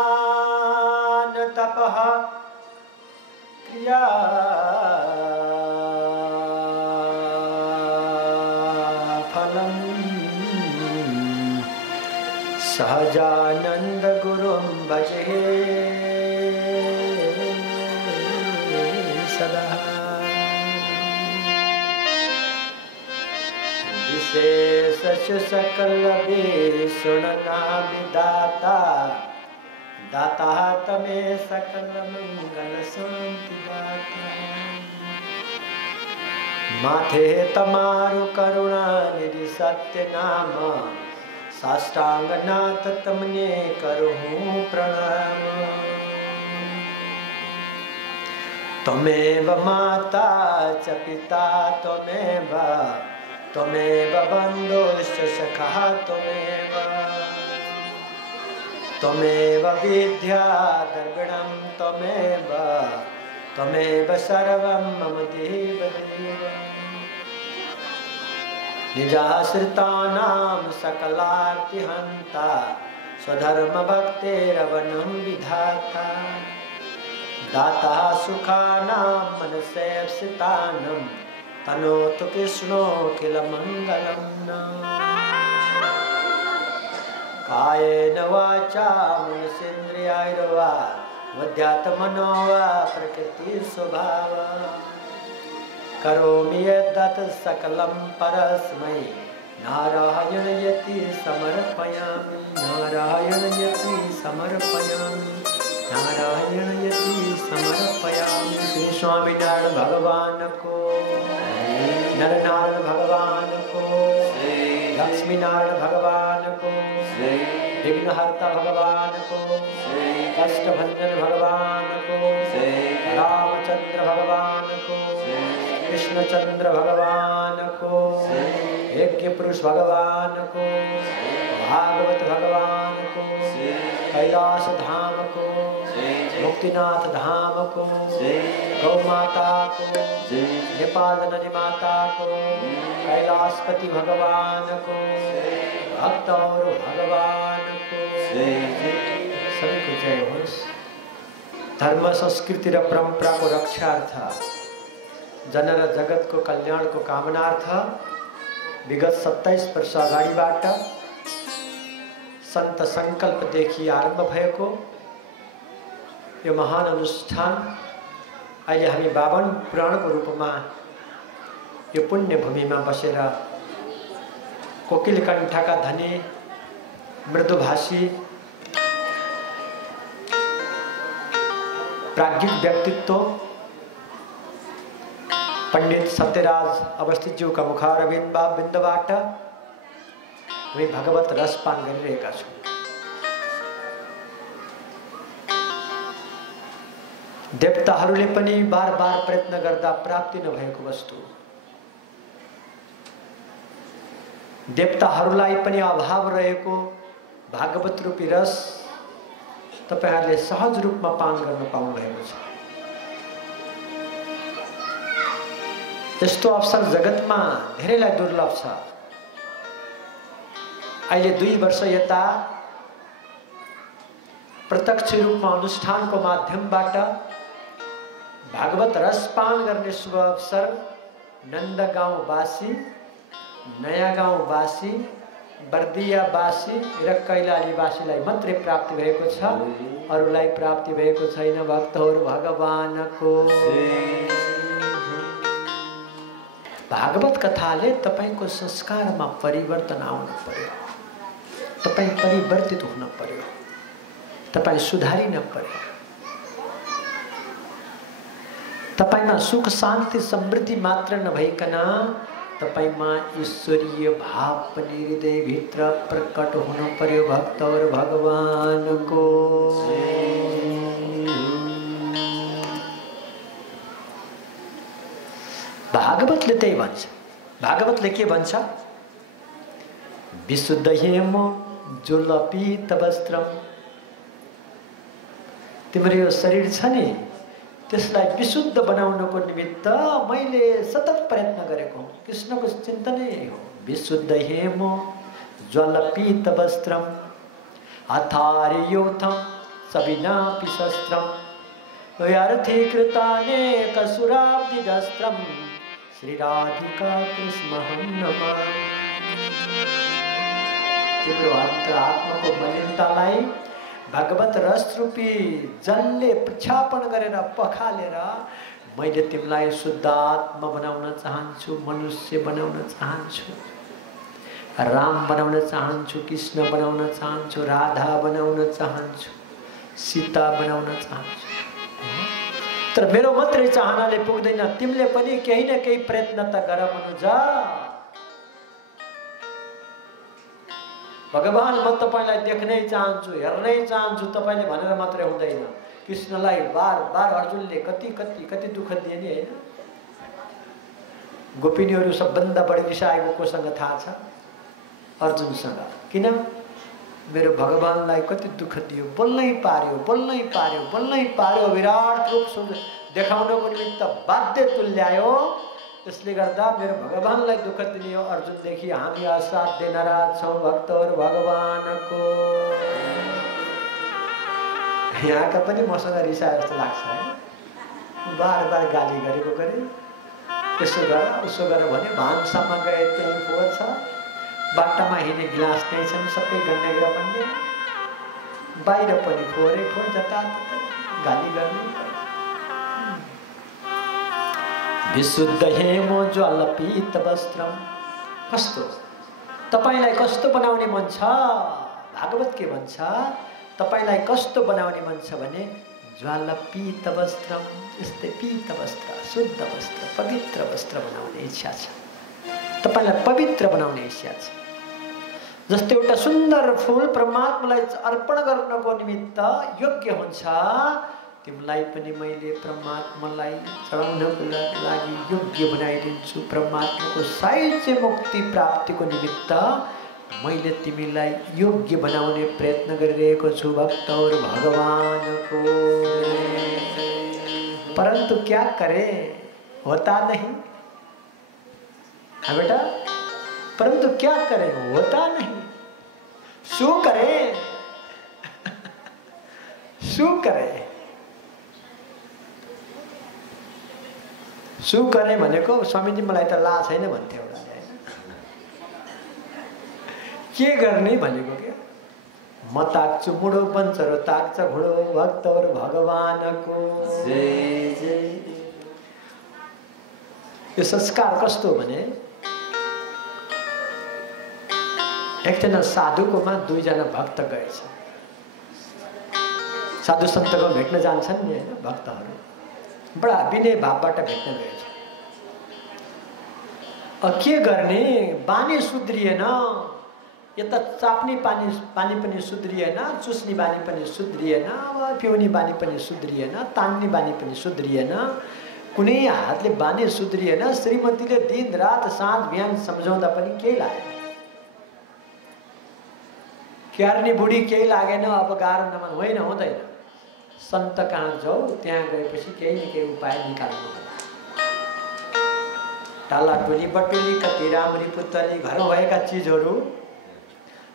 व्रतदान तपः क्रिया फलम् सहजानंद गुरुं भजे सदा विशेष सकल विष्णुना विदाता दाता तमे सकल मंगल शांति दाता माथे तमारु करुणा निधि सत्य नाम साष्टांगनाथ तमने करहूँ प्रणाम त्वमेव माता च पिता त्वमेव बन्धुश्च सखा त्वमेव विद्या द्रविणं त्वमेव सर्वं मम देव देव निजाश्रितानां सकलार्तिहन्ता स्वधर्मभक्तेरवनं विधाता दाता सुखानां मनसेप्सितानं तनोतु कृष्णो किल मंगलम कायेन वाचा मनसेन्द्रियैर्वा वध्यात्मनो वा प्रकृति स्वभाव करोमि यद्दत् सकलं परस्मै नारायणयति समर्पयामि नारायणयति समर्पयामि नारायणयति समर्पयामि। श्री स्वामीनारायण भगवान को, नरनारायण भगवान को, लक्ष्मी नारायण भगवान को, विघ्नहर्ता भगवान को, कष्टभंजन भगवान को, रामचंद्र भगवान को, कृष्णचंद्र भगवान को, यज्ञ पुरुष भगवान को, भागवत भगवान को, कैलाश धाम को, मुक्तिनाथ धाम को, गौ माता को, नेपाल नदी माता को, कैलाशपति भगवान को, भक्त और भगवान को सभी को जय हो। धर्म संस्कृति र परंपरा को रक्षार्थ जन र जगत को कल्याण को कामनार्थ विगत 27 वर्ष अगाडिबाट संत संकल्पदेखि आरम्भ भएको यो महान अनुष्ठान अहिले हामी 52 पुराणको रूपमा यो पुण्य भूमिमा बसेर कोकिलकण्ठका धनी मृदुभाषी प्राज्ञिक व्यक्तित्व पंडित सत्यराज अवस्थीज्यूका मुखारविन्दबाट हामी भगवत रसपान गरिरहेका छौँ। देवताहरूले पनि बार बार प्रयत्न गर्दा प्राप्ति नभएको वस्तु, देवताहरूलाई पनि अभाव रहेको भागवत रूपी रस तपाईहरुले सहज रूपमा पान गर्न पाउनु भएको छ। यस्तो अवसर जगतमा धेरैलाई दुर्लभ छ। अहिले 2 वर्ष यता प्रत्यक्ष रूपमा अनुष्ठानको माध्यमबाट भागवत रसपान गर्ने शुभ अवसर नन्दगाउँवासी, नयाँ गाउँवासी, बर्दियावासी र कैलालीवासीलाई मात्रै प्राप्ति भएको छ, अरूलाई प्राप्ति भएको छैन। भक्तहरू भगवानको भागवत कथाले तपाईको संस्कारमा परिवर्तन आउनु पर्यो, तपाई परिवर्तित हुन पर्यो, तपाई सुधारिन पर्यो, तपाईमा सुख शान्ति समृद्धि मात्र नभइकन तपाईमा ईश्वरीय भाव पनि हृदयभित्र प्रकट हुन पर्यो। भक्तहरू भगवानको भागवतले त्यही भन्छ। भागवतले के भन्छ? विशुद्ध हेम जुलपित वस्त्रम, तिम्रो यो शरीर छ नि त्यसलाई विशुद्ध बनाउनको निमित्त मैले सतत प्रयत्न गरेको हुँ। कृष्णको चिन्तनै हो। विशुद्ध हेम ज्वलपित वस्त्रम अथार्योथम सविनापि शस्त्रम यार्थी कृताने कसुराब्धिदस्त्रम श्री राधिका कृष्णहं नमामि। तिम्रो अन्तरात्माको मलिनतालाई भगवत रस रूपी जलले प्रक्षापन गरेर पखालेर मैले तिमीलाई शुद्ध आत्मा बनाउन चाहन्छु, मनुष्य बनाउन चाहन्छु, राम बनाउन चाहन्छु, कृष्ण बनाउन चाहन्छु, राधा बनाउन चाहन्छु, सीता बनाउन चाहन्छु। तर मेरो मात्रै चाहनाले पुग्दैन, तिमीले पनि केही न केही प्रयत्न त गर मनुजा। भगवान म तपाईलाई देख्नै चाहन्छु, हेर्नै चाहन्छु तपाईले भनेर मात्रै हुँदैन। कृष्णलाई बार बार अर्जुनले कति कति कति दुःख दिए नि हैन। गोपिनीहरू सबभन्दा बढी रिसाएको कोसँग थाहा छ? अर्जुनसँग। किन? मेरो भगवानलाई कति दुःख दियो, बोल्नै पार्यो, बोल्नै पार्यो, बोल्नै पार्यो, विराट रूप देखाउनको निमित्त बाध्य तुल्यायो। त्यसले गर्दा मेरो भगवानलाई दुःख दिने हो अर्जुनदेखि हामी असाध्य नाराज छौँ। भक्तहरू भगवानको यहाँका पनि मसँग रिसाए जस्तो लाग्छ है। बार बार गाली गरेको गरे, यसो गर उसो गर भने भान्सामा गए त्यही फोहोर छ, बाटामा हिँड्ने गिलास नै छन् सबै गन्ने बन्ने, बाहिर पनि फोहोरै फोहोर, जताततै गाली गर्ने। विशुद्ध हेमो ज्वाल पीत वस्त्रम। कस्तो तपाईलाई कस्तो बनाउने मन छ? भागवत के भन्छ? तपाईलाई कस्तो बनाउने मन छ भने ज्वाल पीत वस्त्रम, यस्तै पीत वस्त्र, शुद्ध वस्त्र, पवित्र वस्त्र बनाउने इच्छा छ। तपाईलाई पवित्र बनाउने इच्छा छ। जस्तै एउटा सुन्दर फूल परमात्मालाई अर्पण गर्नको निमित्त योग्य हुन्छ, तिमीलाई पनि मैले परमात्मालाई चढाउनको लागि योग्य बनाइदिन्छु। परमात्माको साहित्य मुक्ति प्राप्तिको निमित्त मैले तिमीलाई योग्य बनाउने प्रयत्न गरिरहेको छु भक्तौर भगवानको। परंतु क्या करे, होता नहीं। हाँ बेटा, परंतु क्या करें, होता नहीं। शू करे, शू करे, शू करे भनेको स्वामीजी मलाई त ला छैन भन्थे एउटा, के गर्ने भनेको क्या। म ताक्छु मुडो बन्चरो ताक्छ घुडो भक्तहरु भगवानको जय जय। यो संस्कार कस्तो भने एकजना साधुकोमा दुईजना भक्त गएछ। साधु सन्तको भेट्न जान्छन् नि हैन, भक्तहरु बडा विनय भावबाट भेट्न गएछ। के गर्ने, बानी सुध्रिएन, यता चाप्ने पानी पनि सुध्रिएन, चुस्ने बानी पनि सुध्रिएन, पिउने बानी पनि सुध्रिएन, तान्ने बानी पनि सुध्रिएन, कुनै हातले बानी सुध्रिएन। श्रीमतीले दिन रात साँझ बिहान सम्झाउँदा पनि केही लागेन। क्यार्ने बुढी केही लागेन, अब गाह्रो नमान होइन, हुँदैन। सन्त कहाँ जाऊ, त्यहाँ गएपछि केही न केही उपाय निकाल्नु। टाला टोली बटुली कति राम्री पुतली, घरमा भएका चिजहरू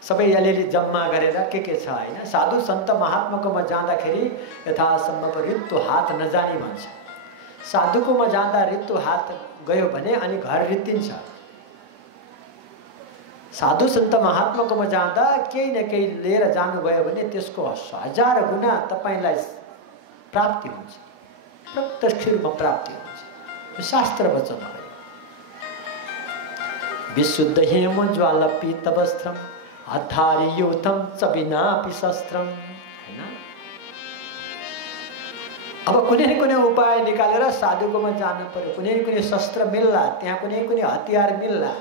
सबै अलिअलि जम्मा गरेर के छ हैन। साधु सन्त महात्माकोमा जाँदाखेरि यथासम्भव रित्तो हात नजानी भन्छ। साधुकोमा जाँदा रित्तो हात गयो भने अनि घर रित्तिन्छ। साधु सन्त महात्माकोमा जाँदा केही न केही लिएर जानुभयो भने त्यसको 1000 गुना तपाईलाई प्राप्ति हुन्छ, प्रत्यक्ष रूपमा प्राप्ति हुन्छ। यो शास्त्र वचन हो। विशुद्ध हेम ज्वाल पीत वस्त्रम हथारी युथम चबिनापि शस्त्रम, हैन। अब कुनै न कुनै उपाय निकालेर साधुकोमा जानु पर्यो। कुनै न कुनै शस्त्र मिल्ला, त्यहाँ कुनै कुनै हतियार मिल्ला,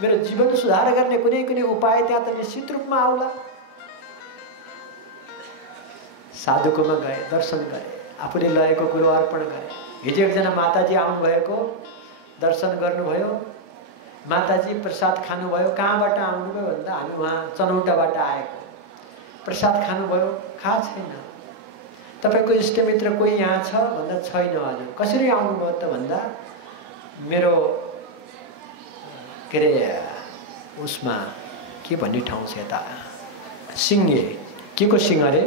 मेरो जीवन सुधार गर्ने कुनै कुनै उपाय त्यहाँ त निश्चित रूपमा आउला। साधुकोमा गए, दर्शन गरे, आफूले लगेको कुरो अर्पण गरे। हिजो एकजना माताजी आउनु भएको, दर्शन गर्नुभयो। माताजी प्रसाद खानुभयो। कहाँबाट आउनुभयो भन्दा हामी वहाँ चनौटाबाट आएको। प्रसाद खानुभयो? खा छैन। तपाईको इष्टमित्र कोही यहाँ छ भन्दा छैन। हजुर कसरी आउनुभयो त भन्दा मेरो के रे उसमा के भन्ने ठाउँ छ यता सिंहे, के को सिंह अरे,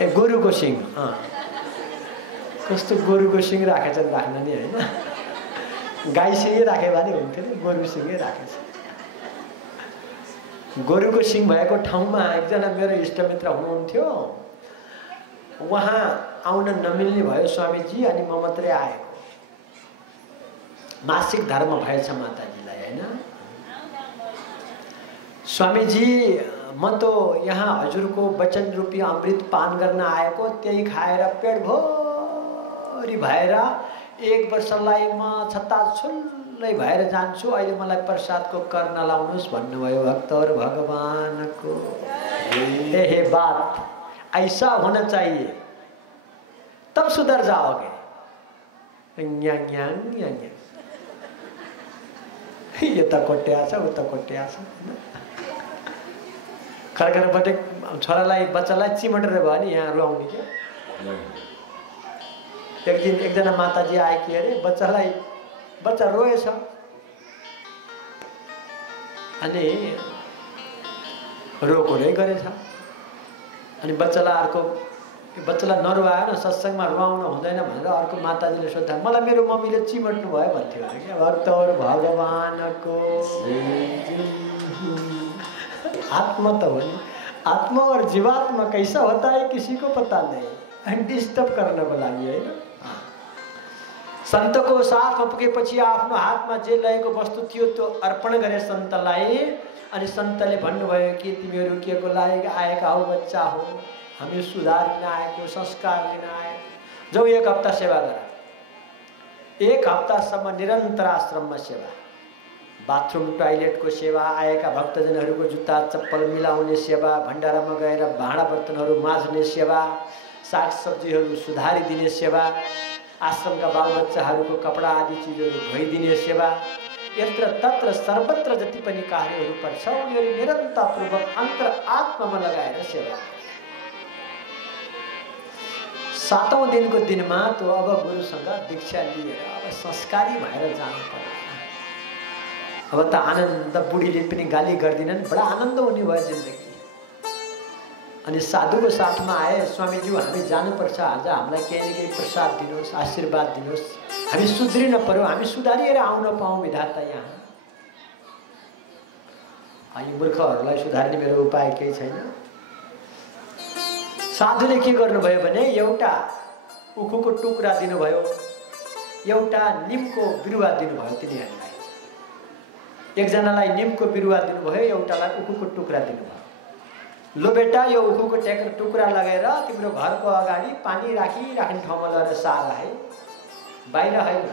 ए गोरुको सिंह। कस्तो गोरुको सिंह राखेछ राख्न नि हैन। गाई सिंह राखे भने हुन्थ्यो नि, गोरु सिंह राखेछ। गोरुको सिंह भएको ठाउँमा एकजना मेरो इष्टमित्र हुनुहुन्थ्यो। उहाँ आउन नमिल्ने भयो स्वामीजी, अनि म मात्रै आएको। मासिक धर्म भएछ माताजीलाई हैन। स्वामीजी म त यहाँ हजुरको वचन रूपी अमृत पान गर्न आएको, त्यही खाएर पेट भरि भएर 1 वर्षलाई म छत्ताछुल्लै भएर जान्छु। अहिले मलाई प्रसादको कर नलाउनुस् भन्नुभयो भक्तहरु भगवानको। हे बात ऐसा होना चाहिए, तब सुधर जाओगे। यता कोट्या छ उता कोट्या छ। खरखरबाट छोरालाई बच्चालाई चिमटेर भयो नि यहाँ रुवाउने क्या। एक दिन एकजना माताजी आए कि अरे बच्चा रोएछ। अनि रोको रै गरेछ। अनि बच्चालाई अर्को बच्चालाई नरुवायो न सत्सङ्गमा रुवाउनु हुँदैन भनेर अर्को माताजीले सोद्धा मलाई मेरो मम्मीले चिमट्नु भयो भन्थ्यो अरे क्या। भक्तहरू भगवानको आत्मा त हो नि, आत्मा और जीवात्मा कैसा होता है किसी को पता नहीं, डिस्टर्ब गर्नको लागि होइन। सन्तको साथमा पुगेपछि आफ्नो हातमा जे लगेको वस्तु थियो त्यो अर्पण गरे सन्तलाई। अनि सन्तले भन्नुभयो कि तिमीहरू के को लागि आएका हौ बच्चा हो, हामी सुधार लिन आएको, संस्कार लिन आए। जाऊ 1 हप्ता सेवा गर। 1 हप्तासम्म निरन्तर आश्रममा सेवा, बाथरुम टोयलेटको सेवा, आएका भक्तजनहरूको जुत्ता चप्पल मिलाउने सेवा, भण्डारामा गएर भाँडा बर्तनहरू माझ्ने सेवा, सागसब्जीहरू सुधारिदिने सेवा, आश्रमका बालबच्चाहरूको कपडा आदि चिजहरू धोइदिने सेवा, यत्र तत्र सर्वत्र जति पनि कार्यहरू पर्छ उनीहरू निरन्तरपूर्वक अन्तर आत्मामा लगाएर सेवा। 7औं दिनको दिनमा त्यो अब गुरुसँग दीक्षा लिएर अब संस्कारी भएर जानु पर्यो। अब त आनन्द, बुढीले पनि गाली गर्दिनन्, बडा आनन्द हुने भयो जिन्दगी। अनि साधुको साथमा आए, स्वामीज्यू हामी जानुपर्छ, आज हामीलाई केही न केही प्रसाद दिनुहोस्, आशीर्वाद दिनुहोस्, हामी सुध्रिन पर्यो, हामी सुधारिएर आउन पाऊँ विधाता यहाँ। यी मूर्खहरूलाई सुधार्ने मेरो उपाय केही छैन। साधुले के गर्नुभयो भने एउटा उखुको टुक्रा दिनुभयो, एउटा निमको बिरुवा दिनुभयो तिनीहरूलाई। एकजनालाई निमको बिरुवा दिनुभयो, एउटालाई उखुको टुक्रा दिनुभयो। लो बेटा यो उखुको टुक्रा लगेर तिम्रो घरको अगाडि पानी राखिराख्ने ठाउँमा लगेर सार है, बाहिर होइन।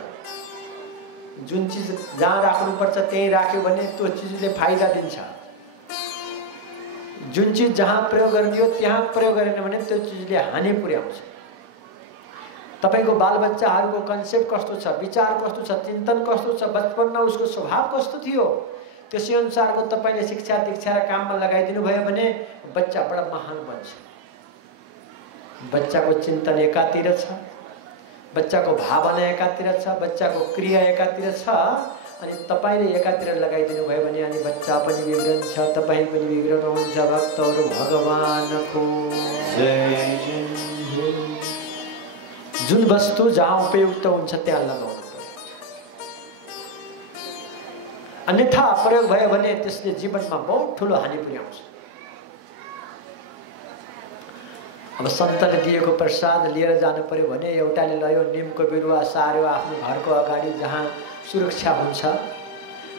जुन चिज जहाँ राख्नुपर्छ त्यही राख्यो भने त्यो चिजले फाइदा दिन्छ। जुन चिज जहाँ प्रयोग गर्ने हो त्यहाँ प्रयोग गरेन भने त्यो चिजले हानि पुर्याउँछ। तपाईको बालबच्चाहरूको कन्सेप्ट कस्तो छ, विचार कस्तो छ, चिन्तन कस्तो छ, बचपनमा उसको स्वभाव कस्तो थियो, त्यसै अनुसारको तपाईले शिक्षा दीक्षा र काममा लगाइदिनु भयो भने बच्चा बडा महान बन्छ। बच्चाको चिन्तन एकातिर छ, बच्चाको भावना एकातिर छ, बच्चाको क्रिया एकातिर छ, अनि तपाईले एकातिर लगाइदिनु भयो भने अनि बच्चा पनि बिग्रन्छ, तपाई पनि बिग्रनुहुन्छ। भक्तहरू भगवानको जय जय। जुन वस्तु जहाँ उपयुक्त हुन्छ त्यहाँ लगाउनु पर्यो, अन्यथा प्रयोग भयो भने त्यसले जीवनमा बहुत ठुलो हानि पुर्याउँछ। अब सन्तले दिएको प्रसाद लिएर जानु पर्यो भने एउटाले लयो निमको बिरुवा सार्यो आफ्नो घरको अगाडि जहाँ सुरक्षा हुन्छ,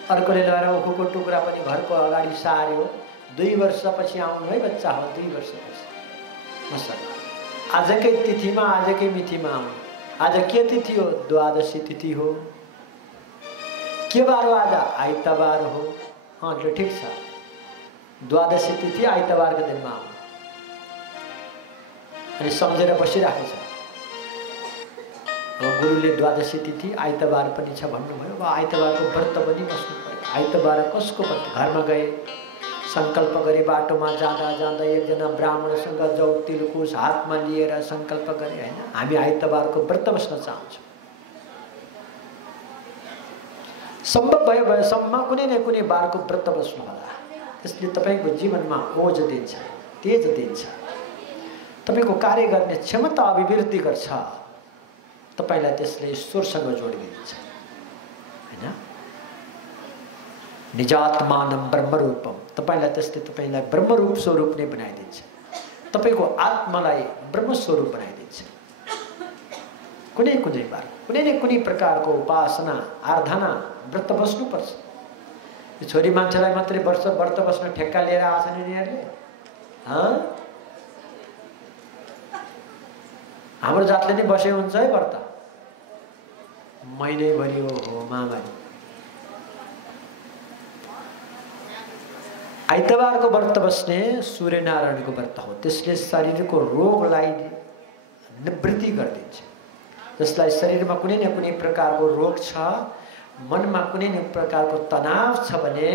अर्कोले लगेर उखुको टुक्रा पनि घरको अगाडि सार्यो। 2 वर्षपछि आउनु है बच्चा हो, 2 वर्षपछि मसँग आजकै तिथिमा आजकै मितिमा आउनु। आज के तिथि हो? द्वादशी तिथि हो। के बार हो आज? आइतबार हो। हाँ ल ठिक छ, द्वादशी तिथि आइतबारको दिनमा आउनु। अनि सम्झेर बसिराखेको छ। अब गुरुले द्वादशी तिथि आइतबार पनि छ भन्नुभयो, अब आइतबारको व्रत पनि बस्नु पर्यो। आइतबार कसको व्रत? घरमा गए संकल्प गरे, बाटोमा जाँदा जाँदा एकजना ब्राह्मणसँग जौ तिलकुश हातमा लिएर संकल्प गरे हैन, हामी आइतबारको व्रत बस्न चाहन्छौँ। सम्भव भयो भएसम्म कुनै न कुनै बारको व्रत बस्नु होला। त्यसले तपाईको जीवनमा ओज दिन्छ, तेज दिन्छ, तपाईको कार्य गर्ने क्षमता अभिवृद्धि गर्छ, तपाईलाई त्यसले ईश्वरसँग जोडिदिन्छ हैन। निजात्मानं ब्रह्मरूपम, तपाईलाई त्यसले तपाईलाई ब्रह्मरूप स्वरूप नै बनाइदिन्छ, तपाईको आत्मालाई ब्रह्म स्वरूप बनाइदिन्छ। कुनै कुनै बार कुनै न कुनै प्रकारको उपासना आराधना व्रत बस्नुपर्छ। यो छोरी मान्छेलाई मात्रै व्रत बस्न ठेक्का लिएर आछन् यिनीहरूले। हाम्रो जातले नै बसे हुन्छ है व्रत, महिनैभरि हो महामारी। आइतबारको व्रत बस्ने सूर्यनारायणको व्रत हो। त्यसले शरीरको रोगलाई निवृत्ति गरिदिन्छ। जसलाई शरीरमा कुनै न कुनै प्रकारको रोग छ, मनमा कुनै न प्रकारको तनाव छ भने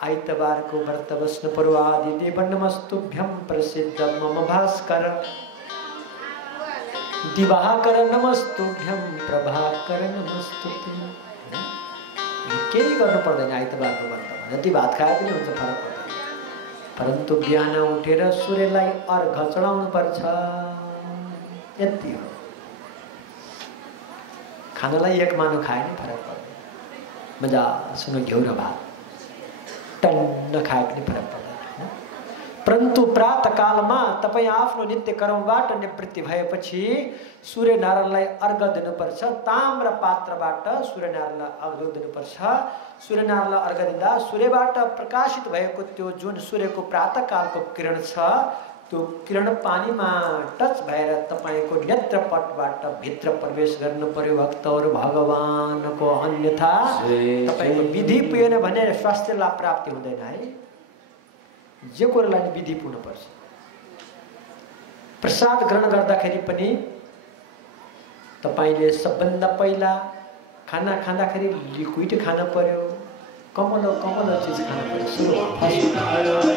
आइतबारको व्रत बस्नु पर्यो। आदि देव नमस्तुभ्यं प्रसिद्ध मम भास्कर, दिवाकर नमस्तुभ्यं प्रभाकर नमस्तुभ्यं। केही गर्नु पर्दैन आइतबारको व्रतमा, जति भात खाए पनि हुन्छ, फरक पर्दैन। परन्तु बिहान उठेर सूर्यलाई अर्घ चढाउनु पर्छ। यति हो। खानालाई एक मानो खाए नि फरक पर्दैन, मजासँग घिउ र भात टन्न खाए पनि फरक पर्दैन हैन। परन्तु प्रातःकालमा तपाईँ आफ्नो नित्य कर्मबाट निवृत्ति भएपछि सूर्यनारायणलाई अर्घ दिनुपर्छ। ताम्र पात्रबाट सूर्यनारायणलाई अर्घ दिनुपर्छ। सूर्यनारायणलाई अर्घ दिँदा सूर्यबाट प्रकाशित भएको त्यो जुन सूर्यको प्रातःकालको किरण छ त्यो किरण पानीमा टच भएर तपाईको नेत्रपटबाट भित्र प्रवेश गर्नु पर्यो भक्तहरू भगवानको, अन्यथा तपाईको विधि पुगेन भने स्वास्थ्य लाभ प्राप्ति हुँदैन है। जे कुरालाई विधि पुग्नुपर्छ। प्रसाद ग्रहण गर्दाखेरि पनि तपाईले सबभन्दा पहिला खाना खाँदाखेरि लिक्विड खानु पर्यो, कमलो कमलो चिज खानु पर्यो।